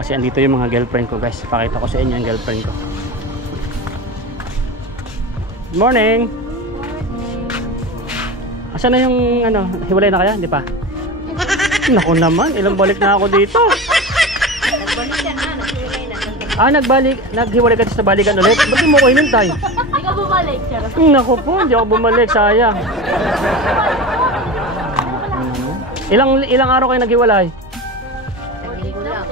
Kasi andito yung mga girlfriend ko guys. Pakita ko sa inyo yung girlfriend ko. Good morning! Asan na yung ano? Hiwalay na kaya? Hindi pa? Naku naman, ilang balik na ako dito. Nagbalik ka na, naghiwalay na. Nagbalik, naghiwalay ka sa balikan ulit. Ba't di mo ko hinintay? Hindi ka bumalik, charot. Naku po, hindi ako bumalik, sayang. Ilang araw kayo naghiwalay? Linggo lang.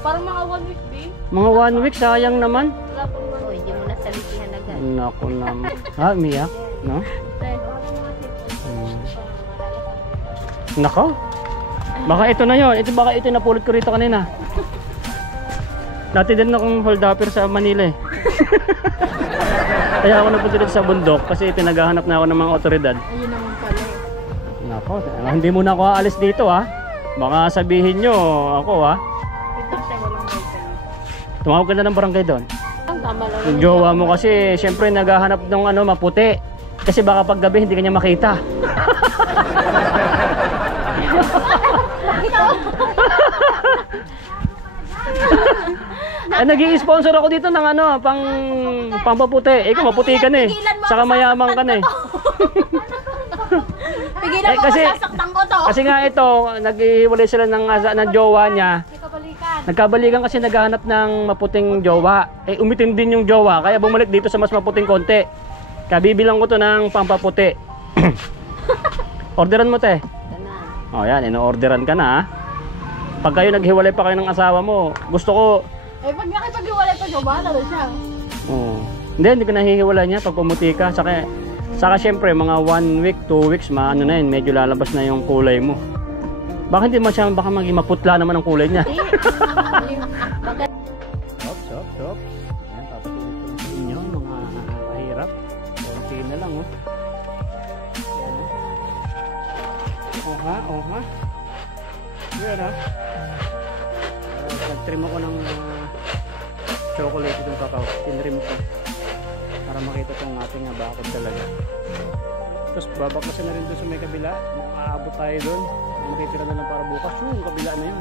Parang mga 1 week, babe. Mga 1 week, sayang naman. Wala pong mga. Hindi mo na salitihan agad. Naku naman. Ha, umiyak? No? Nako. Baka ito na yon. Baka ito napulot ko rito kanina. Dati din akong hold upper sa Manila eh. Kaya ako napunta dito sa bundok kasi pinaghahanap na ako ng mga otoridad. Ayun naman pala eh. Nako, hindi muna ako aalis dito ha. Baka sabihin nyo ako ha. Ito siya, walang boyfriend. Tumawag ka na ng barangay doon. Ang tama lang. Yung jowa mo kasi syempre naghahanap ng ano maputi. Kasi baka pag gabi hindi kanya makita. Nag-i-sponsor ako dito ng ano, pampaputi. Ikaw maputi ka na eh. Saka mayamang ka na eh. Pigilan mo kasi, sasaktan ko to. Kasi nga ito, nag-iwalay sila ng jowa niya. Nagkabalikan kasi naghahanap ng maputing jowa. Umitim din yung jowa, kaya bumalik dito sa mas maputing konti. Kaya bibilang ko to ng pampaputi. Orderan mo te. O yan, ino-orderan ka na ha. Pag kayo naghiwalay pa kayo ng asawa mo, gusto ko... Pag nakipaghiwalay pa siya, bahala na siya. Hindi ko nahihiwalay niya pag pumuti ka. Saka syempre, mga 1 week, 2 weeks, maano na yun, medyo lalabas na yung kulay mo. Baka hindi mo siya, baka maging maputla naman ang kulay niya. Stop. Ayan, papatuloy ko sa inyo, mga kahirap. Konti na lang, oh. Oha. Yan, ha. Nag-trim ako ng chocolate itong kakao. Tinrim ko. Para makita itong ating bakod talaga. Tapos babaklasin na rin doon sa may kabila. Aabot tayo doon. Makitira na lang para bukas. Yung kabila na yun.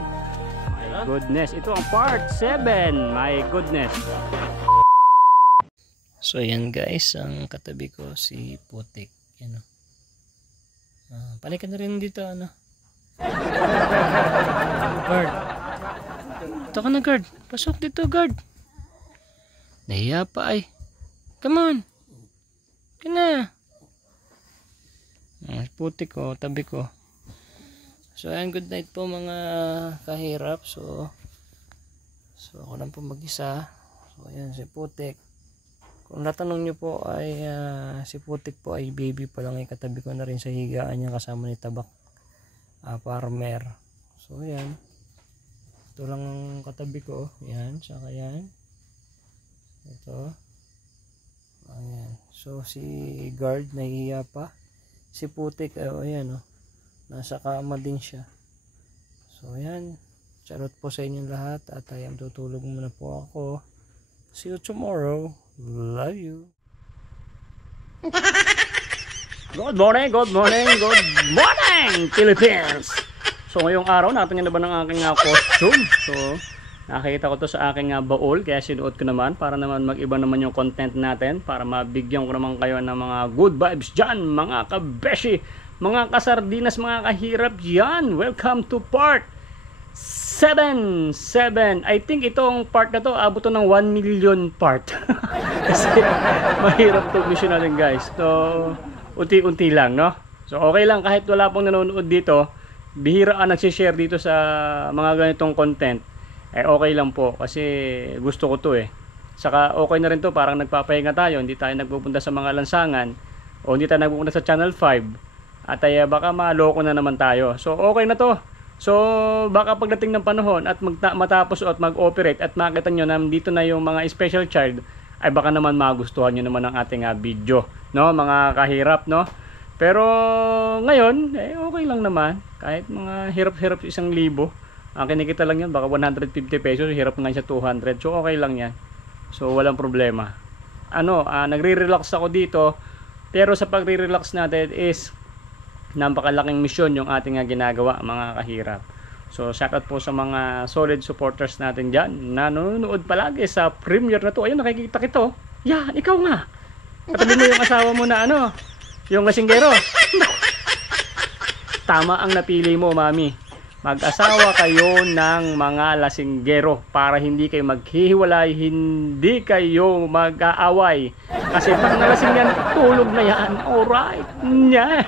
My goodness. Ito ang part 7. My goodness. So yan guys. Ang katabi ko si Putik. Yan o. Palikan na rin dito ano. Guard. Ito ka na guard. Pasok dito guard. Nahiya pa ay. Come on. Kina. Putik ko, tabi ko. So ayan, good night po mga kahirap. So ako lang po mag-isa. So ayan si Putik. Kung natanong nyo po ay si Putik po ay baby pa lang ay katabi ko na rin sa higaan niya kasama ni Tabak farmer. So ayan. Ito lang ang katabi ko. Ayan, saka yan. Ito. Ayan. So si guard nahihiya pa. Si Putik, ayan nasa kama din siya. So ayan. Charot po sa inyong lahat at ayan, tutulog muna po ako. See you tomorrow. Love you. Good morning, Philippines! So ngayong araw, natin na ba ng aking costume? So nakita ko to sa aking baul, kaya sinuot ko naman para naman mag-iba naman yung content natin, para mabigyan ko naman kayo ng mga good vibes dyan, mga kabeshi, mga kasardinas, mga kahirap dyan. Welcome to part 7. I think itong part na to abot to ng 1 million part. Kasi mahirap to mission natin guys. So unti-unti lang, no? So okay lang kahit wala pong nanonood dito, bihira ang nagsishare dito sa mga ganitong content. Okay lang po kasi gusto ko to eh. Saka okay na rin to, parang nagpapahinga tayo, hindi tayo nagpupunta sa mga lansangan o hindi tayo nagpupunta sa Channel 5 at baka maloko na naman tayo. So okay na to. So baka pagdating ng panahon at matapos at mag-operate at makita nyo na dito na yung mga special child, ay baka naman magustuhan nyo naman ang ating video, no, mga kahirap, no. Pero ngayon okay lang naman, kahit mga hirap-hirap 1,000, ang kinikita lang yan baka 150 pesos, hirap nga siya 200, so okay lang yan. So walang problema. Nagre-relax ako dito, pero sa pagre-relax natin is napakalaking misyon yung ating ginagawa, mga kahirap. So shoutout po sa mga solid supporters natin dyan na nanonood palagi sa premiere na to. Ayun, nakikita kito. Yan, ikaw nga. Katabi mo yung asawa mo na ano, yung lasinggero. Tama ang napili mo, mami. Mag-asawa kayo ng mga lasinggero para hindi kayo maghihiwalay, hindi kayo mag-aaway. Kasi pag nalasing yan, tulog na yan. Alright. Yeah.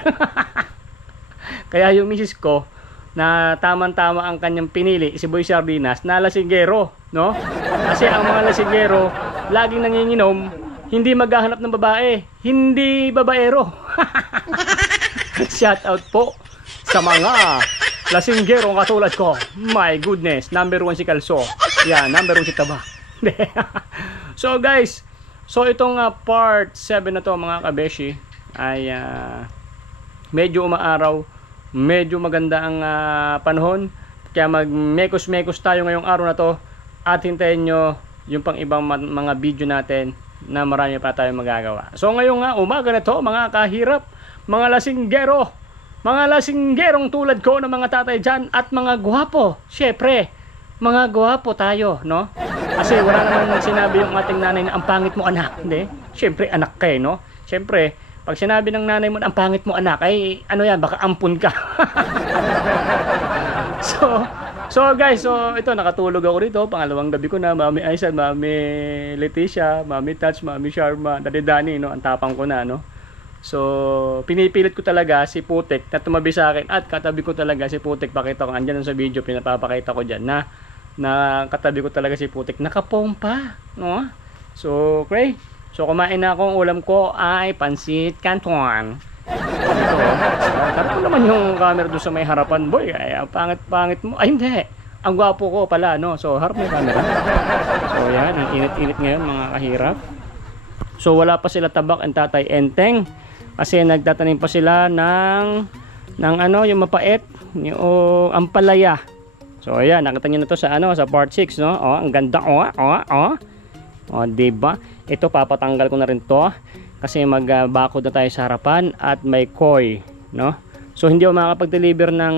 Kaya yung misis ko, na tamang-tama ang kanyang pinili, si Boy Sardinas, na lasinggero, no? Kasi ang mga lasinggero, laging nanginginom, hindi maghahanap ng babae, hindi babaero. Shout out po sa mga lasinggero katulad ko. My goodness, number 1 si Kalso. Yan, number 1 si Taba. So guys, so itong part 7 na to mga kabeshi ay medyo umaaraw, medyo maganda ang panahon, kaya mag-mekos-mekos tayo ngayong araw na to at hintayin nyo yung pang ibang mga video natin na marami pa tayong magagawa. So ngayong umaga na to mga kahirap, mga lasinggero, mga lasinggerong tulad ko ng mga tatay dyan at mga gwapo, syempre mga gwapo tayo, no? Kasi wala naman sinabi yung ating nanay na ang pangit mo anak, hindi? Syempre anak kayo, no? Syempre pag sinabi ng nanay mo, ang pangit mo anak, ay ano yan, baka ampun ka. so guys, so ito, nakatulog ako dito, pangalawang gabi ko na, Mami Aisan, Mami Leticia, Mami Touch, Mami Sharma, Daddy Danny, no, ang tapang ko na, no. So, pinipilit ko talaga si Putik na tumabi sa akin at katabi ko talaga si Putik, pakita ko, andyan sa video, pinapapakita ko dyan, na katabi ko talaga si Putik, nakapompa, no. So, okay. So kumain na akong ulam ko ay pansit canton. Tapos naman yung camera doon sa may harapan, boy. Ay, ang pangit-pangit mo. Ay hindi. Ang gwapo ko pala, no. So harap mo yung camera. So yan, ang init-init ngayon mga kahirap. So wala pa sila Tabak and Tatay Enteng kasi nagtatanim pa sila ng ano, yung mapait, yung ampalaya. So ayan, nakita niyo na to sa ano, sa part 6, no. Oh, ang ganda. Oh, diba? Ito papatanggal ko na rin to kasi magbakod na tayo sa harapan at may koi, no? So hindi ako makakapag-deliver ng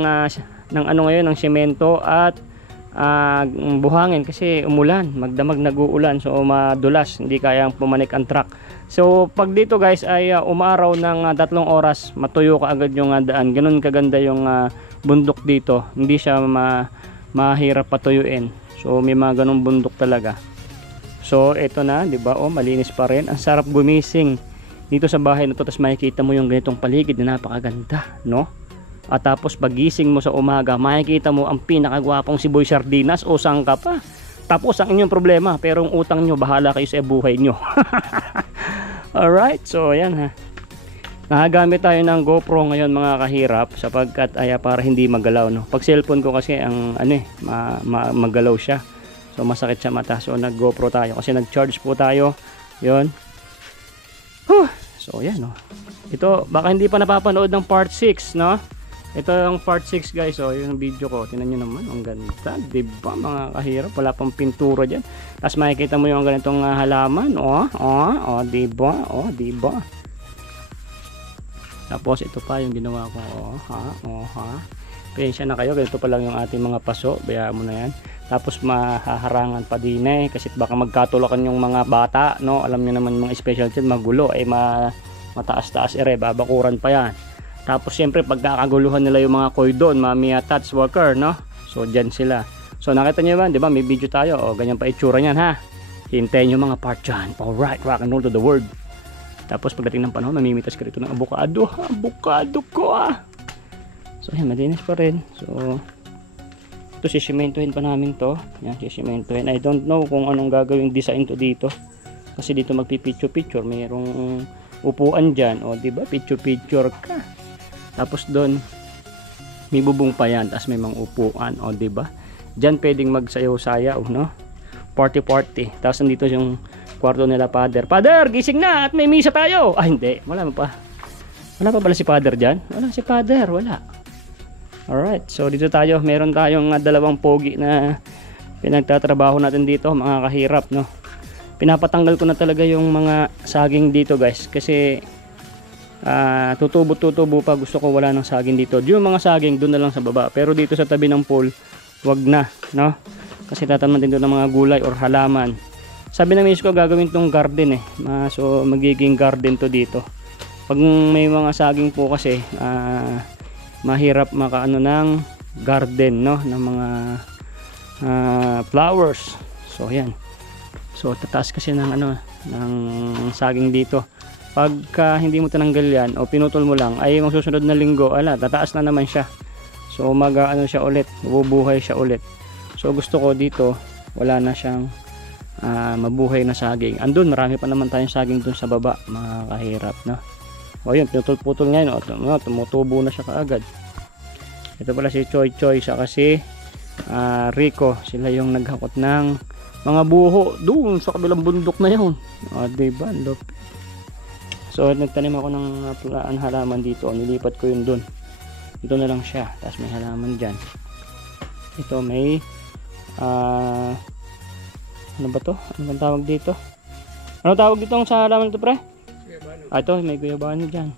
ano ngayon, ng semento at buhangin kasi umulan, magdamag nag-uulan, so madulas, hindi kayang pumanik ang truck. So pag dito guys ay umaraw ng 3 oras, matuyo ka agad yung daan. Ganun kaganda yung bundok dito, hindi siya mahirap patuyuin. So may mga ganung bundok talaga. So ito na, 'di ba? Oh, malinis pa rin. Ang sarap gumising dito sa bahay na 'to, tapos makikita mo yung ganitong paligid na napakaganda, no? At tapos pagising mo sa umaga, makikita mo ang pinakagwapong si Boy Sardinas o sang ka pa. Tapos ang inyong problema, pero ang utang nyo, bahala kayo sa buhay nyo. Alright, so ayan ha. Nakagamit tayo ng GoPro ngayon mga kahirap sapagkat para hindi magalaw, no? Pag cellphone ko kasi ang magalaw siya. So masakit sa mata. So nag GoPro tayo kasi nag-charge po tayo. 'Yon. So yan, no. Ito baka hindi pa napapanood ng part 6, no? Ito yung part 6 guys. So yung video ko, tingnan niyo naman, ang ganda, 'di ba mga kahirap? Wala pang pintura diyan. Tapos makikita mo yung ganitong halaman, 'di ba? 'Di ba? Tapos ito pa yung ginawa ko, Pensya na kayo, ganito pa lang yung ating mga paso, bayaan mo na yan. Tapos mahaharangan pa din kasi baka magkatulakan yung mga bata, no? Alam niyo naman mga special child, magulo, mataas-taas babakuran pa yan. Tapos siyempre pagkakaguluhan nila yung mga koy doon, Mami Touch Walker, no? So dyan sila. So nakita niyo ba, di ba, may video tayo, ganyan pa itsura niyan ha. Hintayin niyo mga part dyan. Alright, rock and roll to the world. Tapos pagdating ng panahon, mamimitas ka rito ng avocado. Avocado ko So ayan, malinis pa rin. So ito sisimentohin pa namin to. Yan, sisimentohin. I don't know kung anong gagawing design to dito. Kasi dito magpipicture-picture, mayroong upuan dyan, di ba? Picture-picture ka. Tapos doon may bubong pa yan, tapos may mga upuan, di ba? Diyan pwedeng magsayaw-sayaw, no? Party-party. Tapos nandito yung kwarto nila Father. Father, gising na at may misa tayo. Hindi, wala pa. Wala pa pala si Father dyan? Wala si Father, wala. Alright, so dito tayo, meron tayong dalawang pogi na pinagtatrabaho natin dito, mga kahirap, no? Pinapatanggal ko na talaga yung mga saging dito guys, kasi tutubo pa, gusto ko wala ng saging dito. Yung mga saging doon na lang sa baba, pero dito sa tabi ng pool wag na, no? Kasi tataman din doon ng mga gulay or halaman. Sabi ng miss ko gagawin tong garden so magiging garden to dito. Pag may mga saging po kasi mahirap makaano ng garden, no, ng mga flowers. So ayan. So tataas kasi ng ng saging dito. Pagka hindi mo tinanggal yan o pinutol mo lang, ay magsusunod na linggo, tataas na naman siya. So siya ulit, mabubuhay siya ulit. So gusto ko dito, wala na siyang mabuhay na saging. Andun, marami pa naman tayong saging dun sa baba, mga kahirap na. O yun, pinutol-putol ngayon, tumutubo na siya kaagad. Ito pala si Choy Choy, saka si Rico, sila yung naghakot ng mga buho doon sa kabilang bundok na yun. Diba? So nagtanim ako ng halaman dito, nilipat ko yun doon. Ito na lang siya, tapos may halaman dyan. Ito may ano ba to? Ano bang tawag dito? Ano tawag dito sa halaman ito, pre? Ito may guyabano dyan.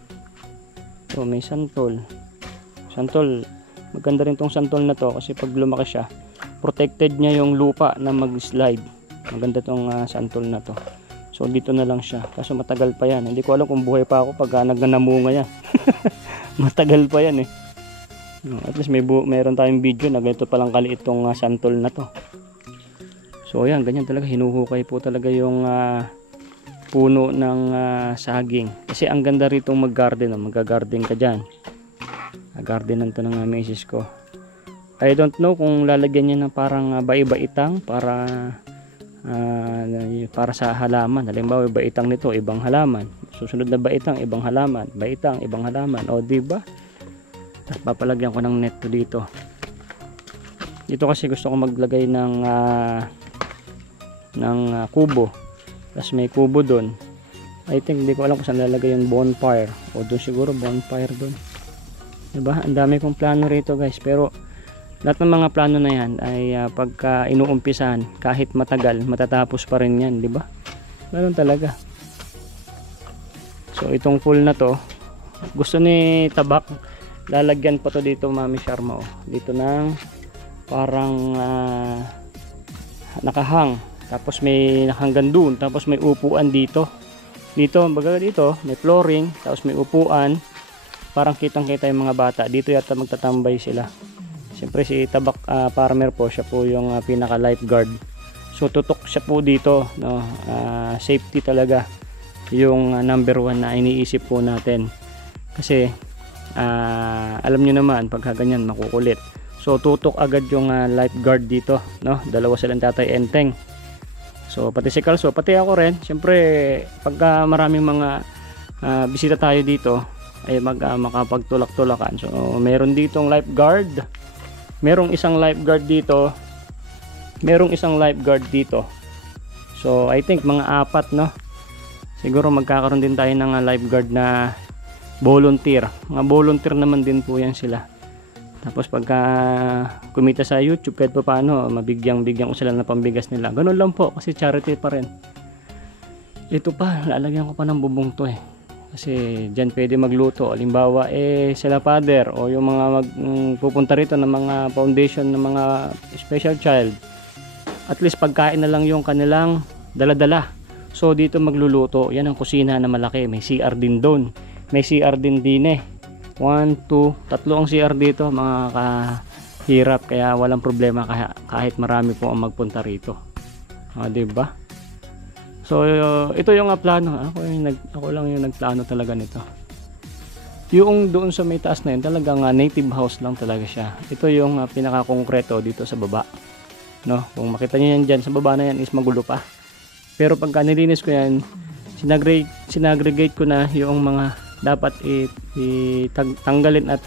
Ito may santol. Maganda rin tong santol na to kasi pag lumaki siya, protected niya yung lupa na mag-slide. Maganda tong santol na to. So dito na lang siya. Kaso matagal pa yan. Hindi ko alam kung buhay pa ako pag nagnanamunga yan. Matagal pa yan At least meron tayong video na ganito palang kaliit tong santol na to. So ayan, ganyan talaga. Hinuhukay po talaga yung puno ng saging. Kasi ang ganda rito mag-garden. Mag-garden ka dyan. Gardenan to ng misis ko. I don't know kung lalagyan niya ng parang baibaitang para sa halaman. Halimbawa, baitang nito, ibang halaman. Susunod na baitang, ibang halaman. Baitang, ibang halaman. O, diba? Tapos papalagyan ko ng net to dito. Dito kasi gusto ko maglagay ng kubo. Tapos may kubo doon. I think, hindi ko alam kung saan lalagay yung bonfire. O, doon siguro, bonfire doon. Diba? Ang dami kong plano rito, guys. Pero, lahat ng mga plano na yan ay pagka inuumpisahan, kahit matagal, matatapos pa rin yan, di ba? Meron talaga. So itong pool na to, gusto ni Tabak, lalagyan pa to dito, Mami Sharma. Dito ng parang nakahang, tapos may nakahanggan dun, tapos may upuan dito. Dito, baga dito, may flooring, tapos may upuan, parang kitang-kita yung mga bata. Dito yata magtatambay sila. Siyempre si Tabak farmer po, siya po yung pinaka lifeguard. So tutok siya po dito, no? Safety talaga yung number one na iniisip po natin. Kasi alam nyo naman pagka ganyan makukulit. So tutok agad yung lifeguard dito, no? Dalawa silang tatay enteng. So pati si Kalso, pati ako rin. Siyempre pagka maraming mga bisita tayo dito ay makapagtulak-tulakan. So meron ditong lifeguard. Merong isang lifeguard dito. So I think mga 4, no? Siguro magkakaroon din tayo ng lifeguard na volunteer. Mga volunteer naman din po yan sila. Tapos pagka kumita sa YouTube, kahit pa paano, bigyan ko sila ng pambigas nila. Ganun lang po, kasi charity pa rin. Ito pa, lalagyan ko pa ng bubong to Kasi dyan pwede magluto. Halimbawa sila father o yung mga pupunta rito ng mga foundation ng mga special child. At least pagkain na lang yung kanilang dala-dala. So dito magluluto. Yan ang kusina na malaki. May CR din doon. May CR din 1, 2, 3 ang CR dito, mga kahirap. Kaya walang problema kahit marami po ang magpunta rito. Diba? So ito yung plano. Ako lang yung nagplano talaga nito. Yung doon sa may taas na yun, talagang native house lang talaga siya. Ito yung pinaka-konkreto dito sa baba. No? Kung makita niyo yan dyan, sa baba na yan is magulo pa. Pero pagka nilinis ko yan, sinagregate ko na yung mga dapat tanggalin at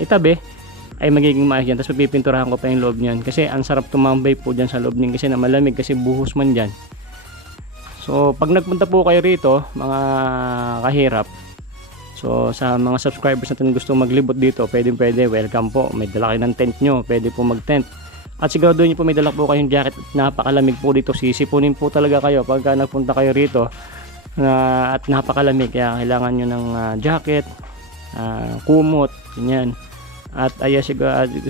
itabi, ay magiging maayos yan. Tapos pipinturahan ko pa yung loob niyan. Kasi ang sarap tumambay po dyan sa loob niyan kasi na malamig kasi buhos man dyan. So pag nagpunta po kayo rito, mga kahirap, so sa mga subscribers natin gusto maglibot dito, pwede, welcome po. May dala kayo ng tent nyo, pwede po mag tent. At sigurado nyo po may dala po kayong jacket. Napakalamig po dito, sisipunin po talaga kayo pagka nagpunta kayo rito. at napakalamig, kaya kailangan nyo ng jacket, kumot, ganyan. At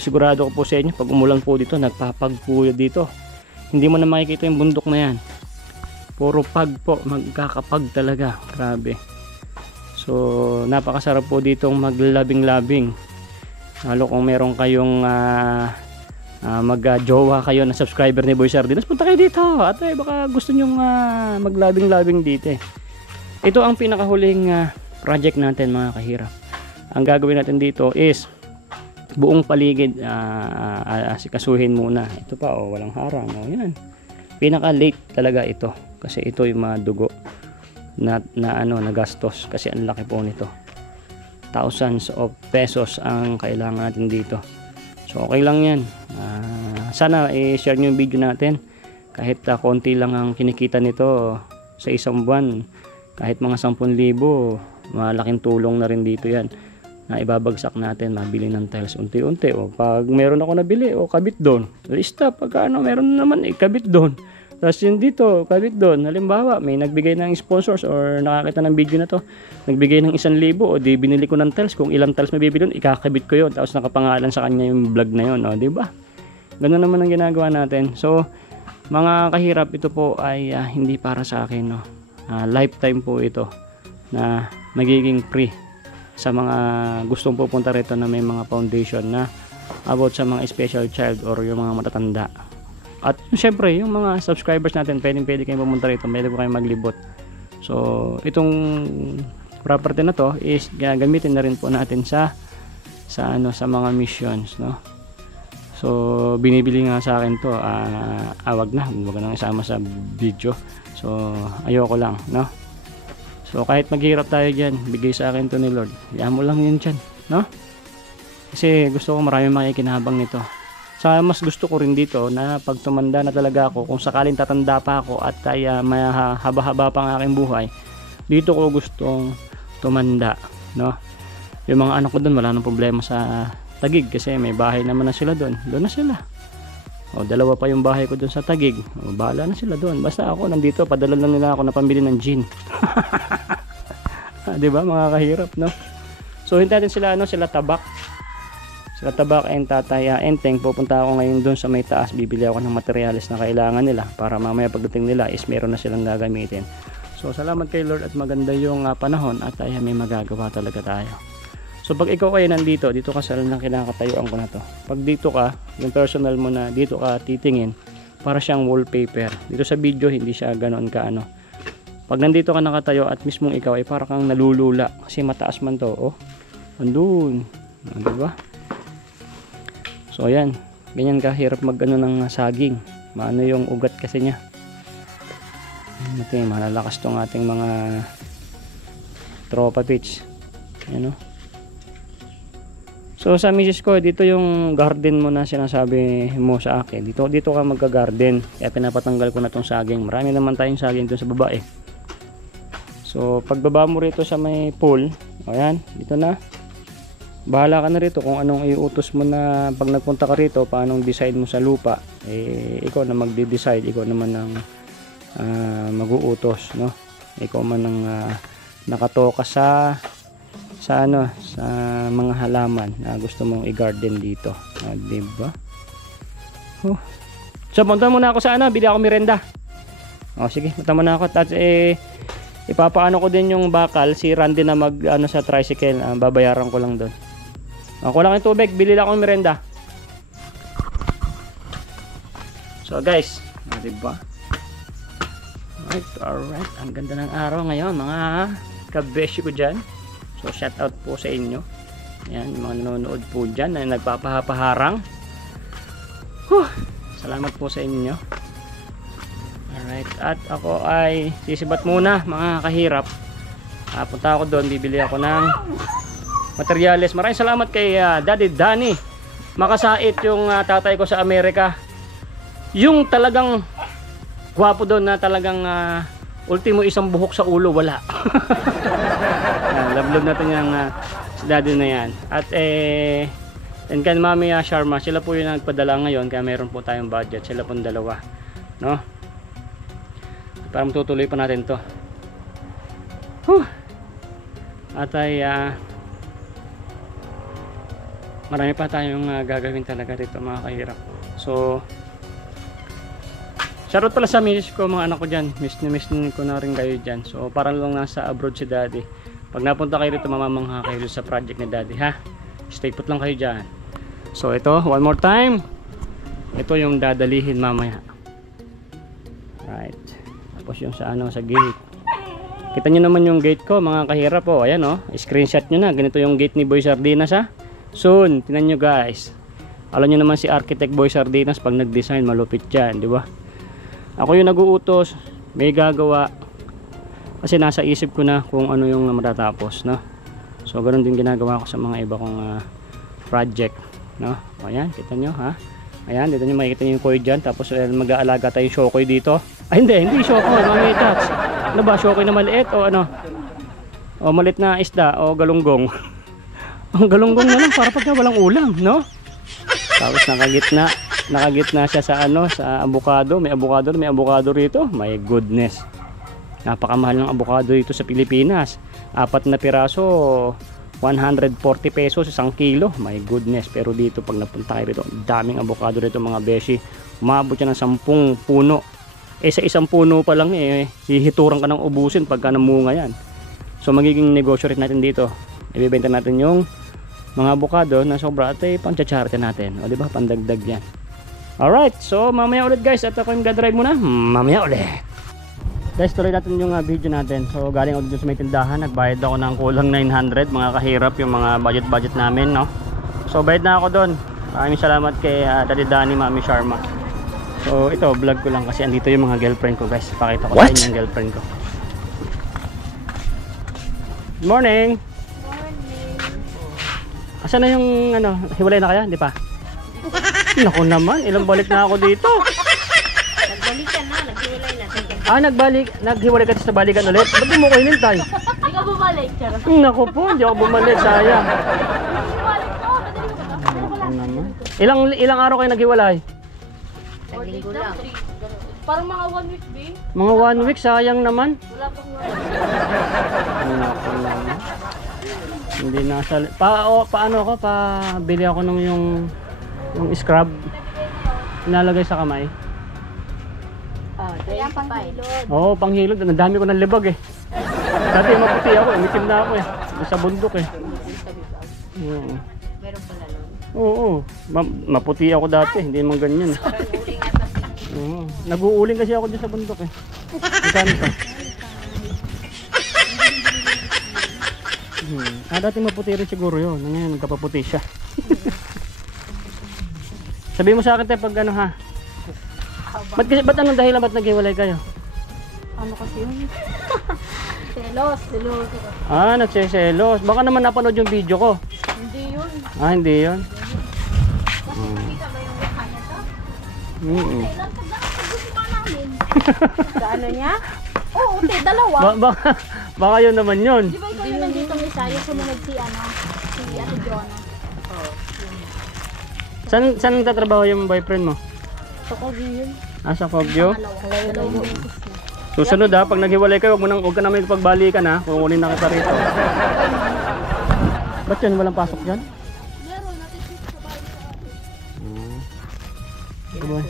sigurado ko po sa inyo, pag umulan po dito, nagpapag po dito, hindi mo na makikita yung bundok na yan, puro pag po, magkakapag talaga, grabe. So napakasarap po ditong maglabing-labing, lalo kung meron kayong mag-jowa kayo na subscriber ni Boy Sardinas, punta kayo dito at baka gusto nyong maglabing-labing dito. Ito ang pinakahuling project natin mga kahirap. Ang gagawin natin dito is buong paligid asikasuhin muna. Ito pa, walang harang, yan. Pinaka late talaga ito kasi ito yung mga dugo na gastos kasi ang laki po nito. Thousands of pesos ang kailangan natin dito. So okay lang yan. Sana i-share nyo yung video natin. Kahit konti lang ang kinikita nito sa isang buwan, kahit mga 10,000, malaking tulong na rin dito yan na ibabagsak natin, mabili ng tiles unti-unti. O pag meron ako nabili, kabit doon. Stop, pag meron naman, kabit doon. Tapos yun dito, kabit doon. Halimbawa, may nagbigay ng sponsors or nakakita ng video na to, nagbigay ng 1,000, o di binili ko ng tiles. Kung ilang tiles mabibili doon, ikakabit ko yun. Tapos nakapangalan sa kanya yung vlog na yun. O, di ba? Ganun naman ang ginagawa natin. So, mga kahirap, ito po ay hindi para sa akin. No? Lifetime po ito na magiging free sa mga gustong pupunta rito na may mga foundation na about sa mga special child or yung mga matatanda. At syempre, yung mga subscribers natin, pwede kayong pumunta rito, pwede po kayong maglibot. So, itong property na to is gagamitin na rin po natin sa mga missions, no? So, binibili nga sa akin to, wag nang isama sa video. So, ayoko lang, no? So, kahit maghirap tayo dyan, bigay sa akin to ni Lord. Hayaan mo lang yun dyan, no? Kasi gusto ko marami makikinabang nito. Sa mas gusto ko rin dito na pag tumanda na talaga ako, kung sakaling tatanda pa ako at ay mahaba-haba pa ang aking buhay, dito ko gustong tumanda, no? Yung mga anak ko doon, wala nang problema sa Tagig kasi may bahay naman na sila doon. Doon na sila. O, dalawa pa yung bahay ko doon sa Tagig. O, bahala na sila doon. Basta ako nandito, padala lang nila ako na pambili ng gin. 'Di ba, mga kahirap, no? So hintayin natin sila Tabak. Sila Tabak and Tatay Enteng. Pupunta ako ngayon doon sa may taas, bibili ako ng materyales na kailangan nila para mamaya pagdating nila is meron na silang gagamitin. So salamat kay Lord at maganda yung panahon at may magagawa talaga tayo. So pag ikaw kayo nandito, dito ka sa lang kinakatayuan ko na to. Pag dito ka, yung personal mo na dito ka titingin, para siyang wallpaper. Dito sa video hindi siya ganoon kaano. Pag nandito ka nakatayo at mismong ikaw ay para kang nalulula kasi mataas man to. Oh, andun. Diba? So ayan, ganyan kahirap mag-ano ng saging. Maano yung ugat kasi niya. Natin, malalakas tong ating mga tropa pitch. Ayan o. So sa misis ko, dito yung garden mo na sinasabi mo sa akin. Dito ka magka-garden. Kaya pinapatanggal ko na tong saging. Marami naman tayong saging dun sa baba eh. So pagbaba mo rito sa may pool, ayan, dito na. Bahala ka na rito kung anong iutos mo na pag nagpunta ka rito, paano decide mo sa lupa. Ikaw na magde-decide, ikaw naman ang mag-uutos, no? Ikaw man ang nakatoka sa mga halaman na gusto mong i-garden dito. Diba? Oh. So punta muna ako sa bili ako merenda. Sige, punta muna ako at ipapaano ko din yung bakal si Randy na mag sa tricycle. Babayaran ko lang doon. Ako lang yung tubig, bili lang akong merenda. So guys, diba? Alright, ang ganda ng araw ngayon mga kabeshi ko dyan. So shout out po sa inyo. Ayan, mga nanonood po dyan na nagpapaharang. Salamat po sa inyo. Alright, at ako ay sisibat muna mga kahirap. Punta ako doon, bibili ako ng materyales. Maraming salamat kay Daddy Danny. Makasait yung tatay ko sa Amerika. Yung talagang gwapo doon na talagang ultimo isang buhok sa ulo, wala. Love natin yung si Daddy na yan. At and kan Mami Sharma, sila po yung nagpadala ngayon kaya meron po tayong budget. Sila pong dalawa, no? Para matutuloy pa natin to. At ay marami pa tayong gagawin talaga dito mga kahirap. So shoutout pala sa miss ko, mga anak ko dyan. Miss ko na rin kayo dyan. So parang lang nasa abroad si daddy. Pag napunta kayo dito, mamamangha kayo sa project ni daddy, ha. Stay put lang kayo dyan. So ito, one more time. Ito yung dadalihin mamaya. Right. Tapos yung sa sa gate. Kita nyo naman yung gate ko mga kahirap po. Ayan screenshot nyo na. Ganito yung gate ni Boy Sardinas, ha. Soon, tinan nyo guys. Alam nyo naman si Architect Boy Sardinas, pag nag-design malupit yan, di ba? Ako yung nag-uutos, may gagawa. Kasi nasa isip ko na kung ano yung matatapos, no? So ganoon din ginagawa ko sa mga iba kong project, no? Ayan, kita nyo, ha. Ayan, dito nyo makikita nyo yung koy dyan. Tapos mag-aalaga tayong shokoy dito. Ay hindi shokoy, mami tax. Ano ba, shokoy na maliit o ano? O maliit na isda o galunggong. Ang galunggong na lang para pagka walang ulam, no? Tapos nakagitna siya sa sa avocado. May avocado rito. My goodness. Napakamahal ng avocado dito sa Pilipinas. 4 na piraso, 140 pesos isang kilo. My goodness. Pero dito pag napunta kayo rito, daming avocado rito mga beshi. Umabot siya ng 10 puno. Sa isang puno pa lang hihituran ka ng ubusin pagka namunga yan. So magiging negosyo rin natin dito. Ibebenta natin yung mga avocado na sobra at pang-charity natin. O diba, pandagdag yan. Alright, so mamaya ulit guys. At ako yung gadrive muna. Mamaya ulit. Guys, tuloy natin yung video natin. So galing ako dito sa may tindahan. Nagbayad ako ng kulang 900. Mga kahirap yung mga budget namin, no? So bayad na ako doon. Maraming salamat kay Daddy Danny, Mami Sharma. So ito, vlog ko lang kasi andito yung mga girlfriend ko guys. Pakita ko sa inyo yung girlfriend ko. Good morning. Asan na yung hiwalay na kaya? Hindi pa? Naku naman, ilang balik na ako dito. Nagbalik ka na, naghiwalay na. Naghiwalay ka sa balikan ulit? Ba't di mo ko hinintay? Hindi ka bumalik, charot. Naku po, hindi ako bumalik, sayang. Ilang araw kayo naghiwalay? Linggo lang. Parang mga 1 week, B. Mga 1 week, sayang naman. Wala pang Naku naman. Hindi nasa paano ako bili ako ng yung scrub inalagay sa kamay. Kaya panghilod. Oo, panghilod. Ang dami ko ng libag Dati maputi ako, umitim na ako sa bundok Oo. Meron pala nun. Oo. Maputi ako dati, hindi naman ganyan. Oo. Nag-uuling kasi ako dyan sa bundok Magkano ka? Dati maputi rin siguro yun. Ngayon nagkapaputi siya. Sabi mo sa akin tayo pag ha? Ba't anong dahilan ba't naghiwalay kayo? Ano kasi yun? Selos. Nagseselos. Baka naman napanood yung video ko. Hindi yun. Hindi yun. Kasi nakita ba yung mukha niya to? Kailan ka lang pag-usipan namin? Sa ano niya? Oo, dalawa. Baka yun naman yun. Di ba ikaw yung nandito ng isa, yung sumunod si Ate Jonah? Saan nagtatrabaho yung boyfriend mo? Sa Kogyo yun. Sa Kogyo? Dalawa. Susunod pag naghiwalay kayo, huwag ka namin pagbalikan kukunin na kita rito. Ba't yun? Walang pasok dyan? Meron, natin sa bahay sa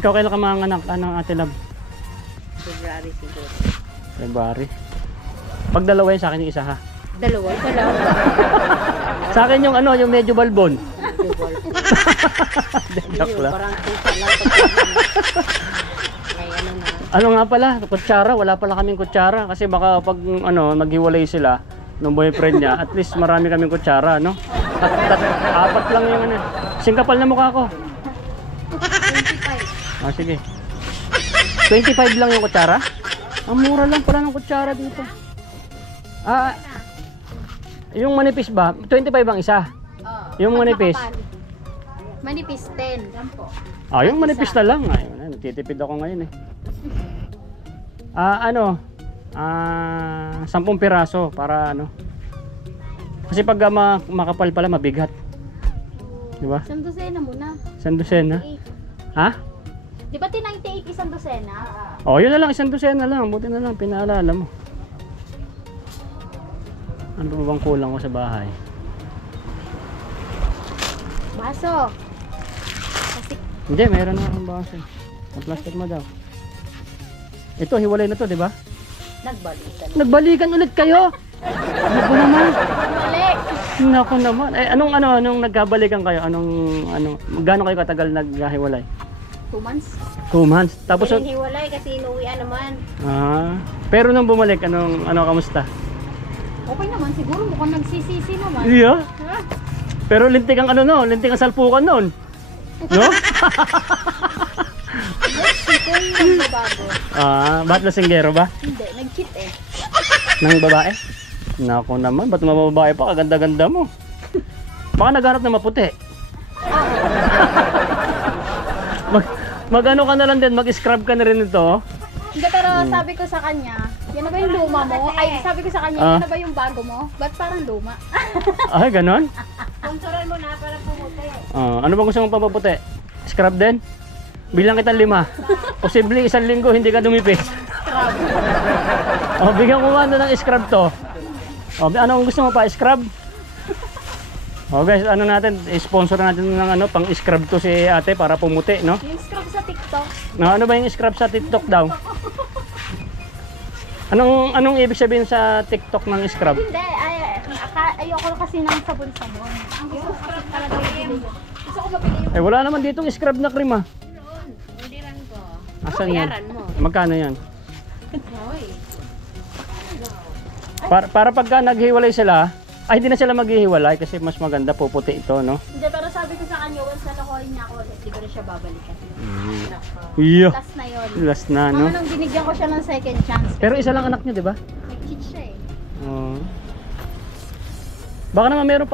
Ikaw kailan ka mga anak? Anong Ate Love? February siguro. February. Pag dalawa yun, sa akin yung isa ha. Dalawa? Sa akin yung yung medyo balbon. Joke lang. Parang kusa lang. Ano nga pala, kutsara, wala pala kaming kutsara kasi baka pag maghiwalay sila ng boyfriend niya, at least marami kaming kutsara, no? Apat lang yung singkapal na mukha ko. 25. Sige. 25 lang yung kutsara? Ang mura lang pala ng kutsara dito. Yung manipis ba? 25 ang isa? Yung manipis? Manipis 10. Yung manipis na lang. Ayun, nagtitipid ako ngayon 10 piraso para kasi pag makapal pala mabigat, di ba? Isang dosena muna. Isang dosena? Ha? Di ba 98 isang dosena? Yun na lang, isang dosena lang, buti na lang pinaalala mo. Ano pa bang kulang ko sa bahay? Baso. Kasi, Hindi, meron na akong baso. Ang plastic mo daw. Ito, hiwalay na to, di ba? nagbalikan. Nagbalikan ulit kayo? Naku naman. Balik. Naku naman. Eh, anong nagkabalikan kayo? Gaano kayo katagal naghiwalay? 2 months. 2 months. Tapos, Hindi hiwalay kasi inuwian naman. pero nung bumalik, kamusta? Okay naman, siguro mukhang nagsisisi naman. Yeah. Pero lintik ang lintik ang salpukan noon. No? Ito yung nagbabago. Ba't lasinggero ba? Hindi, nag-cheat eh. Ng babae? Naku naman, ba't mababae pa? Kaganda-ganda mo. Baka naghanap na maputi. Mag-ano ka na lang din, mag-scrub ka na rin ito. Hindi, pero sabi ko sa kanya, yan na ba yung luma mo? Ay, sabi ko sa kanya, yan na ba yung bago mo? Ba't parang luma? Ay, ganon? Sponsoran mo na para pumuti. Ano ba gusto mong papaputi? Scrub din? Bilang kita 5. Posible 1 linggo hindi ka dumipi. Bigyan ko nga ng scrub to. Anong gusto mo pa? Scrub? Guys, natin, sponsor natin ng pang scrub to si ate para pumuti, no? Yung scrub sa TikTok. Ano ba yung scrub sa TikTok daw? Anong ibig sabihin sa TikTok ng scrub? Hindi, ayoko kasi ng sabon-sabon. Ang gusto ko kasi talaga yung bili. Gusto ko mabili yung Wala naman ditong scrub na cream ah. orderan ko. Asan yan? Bayaran mo. Magkano yan? Hoy. Para pagka naghiwalay sila, hindi na sila maghihiwalay kasi mas maganda puputi ito, no? Hindi, pero sabi ko sa kanya, once nalakohin niya ako ulit, hindi ko na siya babalikan. Iyo. Last na yun. Last na, no? Nung binigyan ko siya ng second chance. Pero isa lang anak niyo, di ba? Nag-cheat siya eh. Oo. Baka naman meron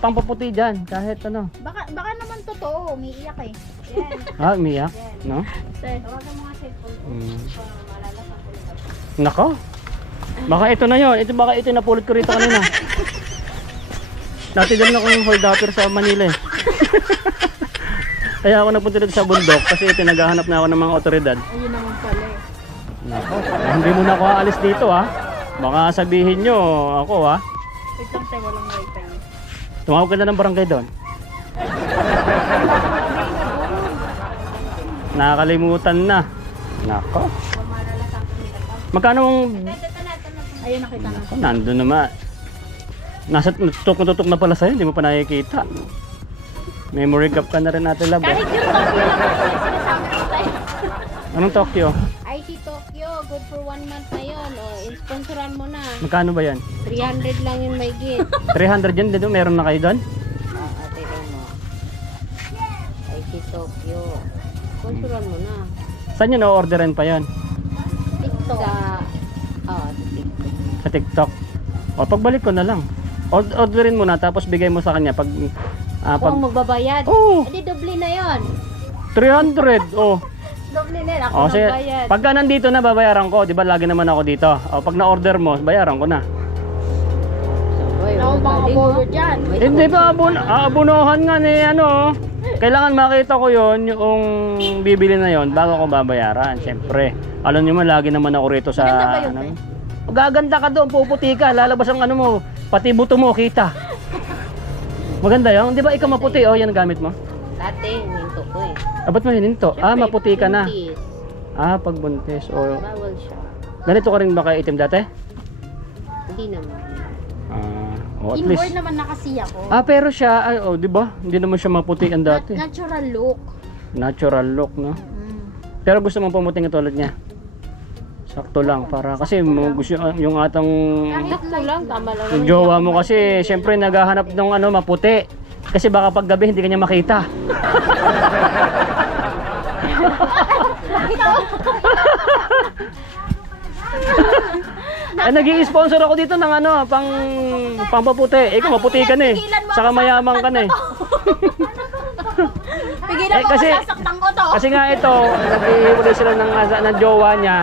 pang paputi dyan, kahit ano. Baka naman totoo, umiiyak eh. Yan. Umiyak, no? Sir, tawagan mo nga cellphone ko. Para malalasan ko lang. Nako. Baka ito na yun. Baka ito yung napulot ko rito kanina. Dati din akong hold upper sa Manila eh. Kaya ako nagpunta dito sa bundok kasi pinaghahanap na ako ng mga otoridad. Ayun naman pala eh. Nako, hindi mo na ako aalis dito ha. Baka sabihin nyo ako ha. Wait lang tayo, walang wifi. Tumawag ka na ng barangay doon. Nakakalimutan na. Nako. Malalasan ko nila. Magkano Ayun, nakita na. nandun naman. Nasa tutok na pala sa'yo, hindi mo pa nakikita. Memory gap ka na rin natin, love. Kahit yung Tokyo lang ako, sinasabi ko tayo. Anong Tokyo? IT Tokyo, good for 1 month na yun. Sponsoran mo na. Magkano ba yan? 300 lang yung may gift. 300 yan, dito meron na kayo doon? Ate mo. IT Tokyo. Sponsoran mo na. Saan nyo na-orderan pa yan? TikTok. Sa TikTok. Sa TikTok? O, pagbalik ko na lang. Orderin mo na, tapos bigay mo sa kanya pag... Kung magbabayad. Oo. Hindi, doble na yun. 300, oh. Doble na yun. Ako O, sige, magbayad. pagka nandito na, babayaran ko. Di ba, lagi naman ako dito. O, pag na-order mo, bayaran ko na. Wala akong mga abono dyan. Hindi pa, abunuhan nga ni Kailangan makita ko yon yung bibili na yon bago ko babayaran. Siyempre. Alam niyo man, lagi naman ako rito sa... Maganda ba yun, eh? Gaganda ka doon, puputi ka, lalabas ang mo, pati buto mo, kita. Maganda yun. Di ba ikaw maputi? Yan ang gamit mo. Dati, hinto ko eh. Ba't mo hininto? Maputi ka na. Buntis. Pag buntis. Bawal siya. Ganito ka rin ba kay itim dati? Hindi naman. At Inward least. naman na kasi ako. Pero siya, di ba? Hindi naman siya maputi ang dati. Natural look. Natural look, no? Pero gusto mong pumuting tulad niya? Sakto lang para kasi gusto yung atang Sakto lang, tama lang. yung jowa mo kasi syempre naghahanap ng maputi. Kasi baka pag gabi hindi kanya makita. Nag-i-sponsor ako dito ng pang-paputi. Ikaw maputi ka na eh. Saka mayaman ka na eh. Pigilan mo kasi- masasaktan ko to. Kasi nga ito, nag-iwalay sila ng jowa niya.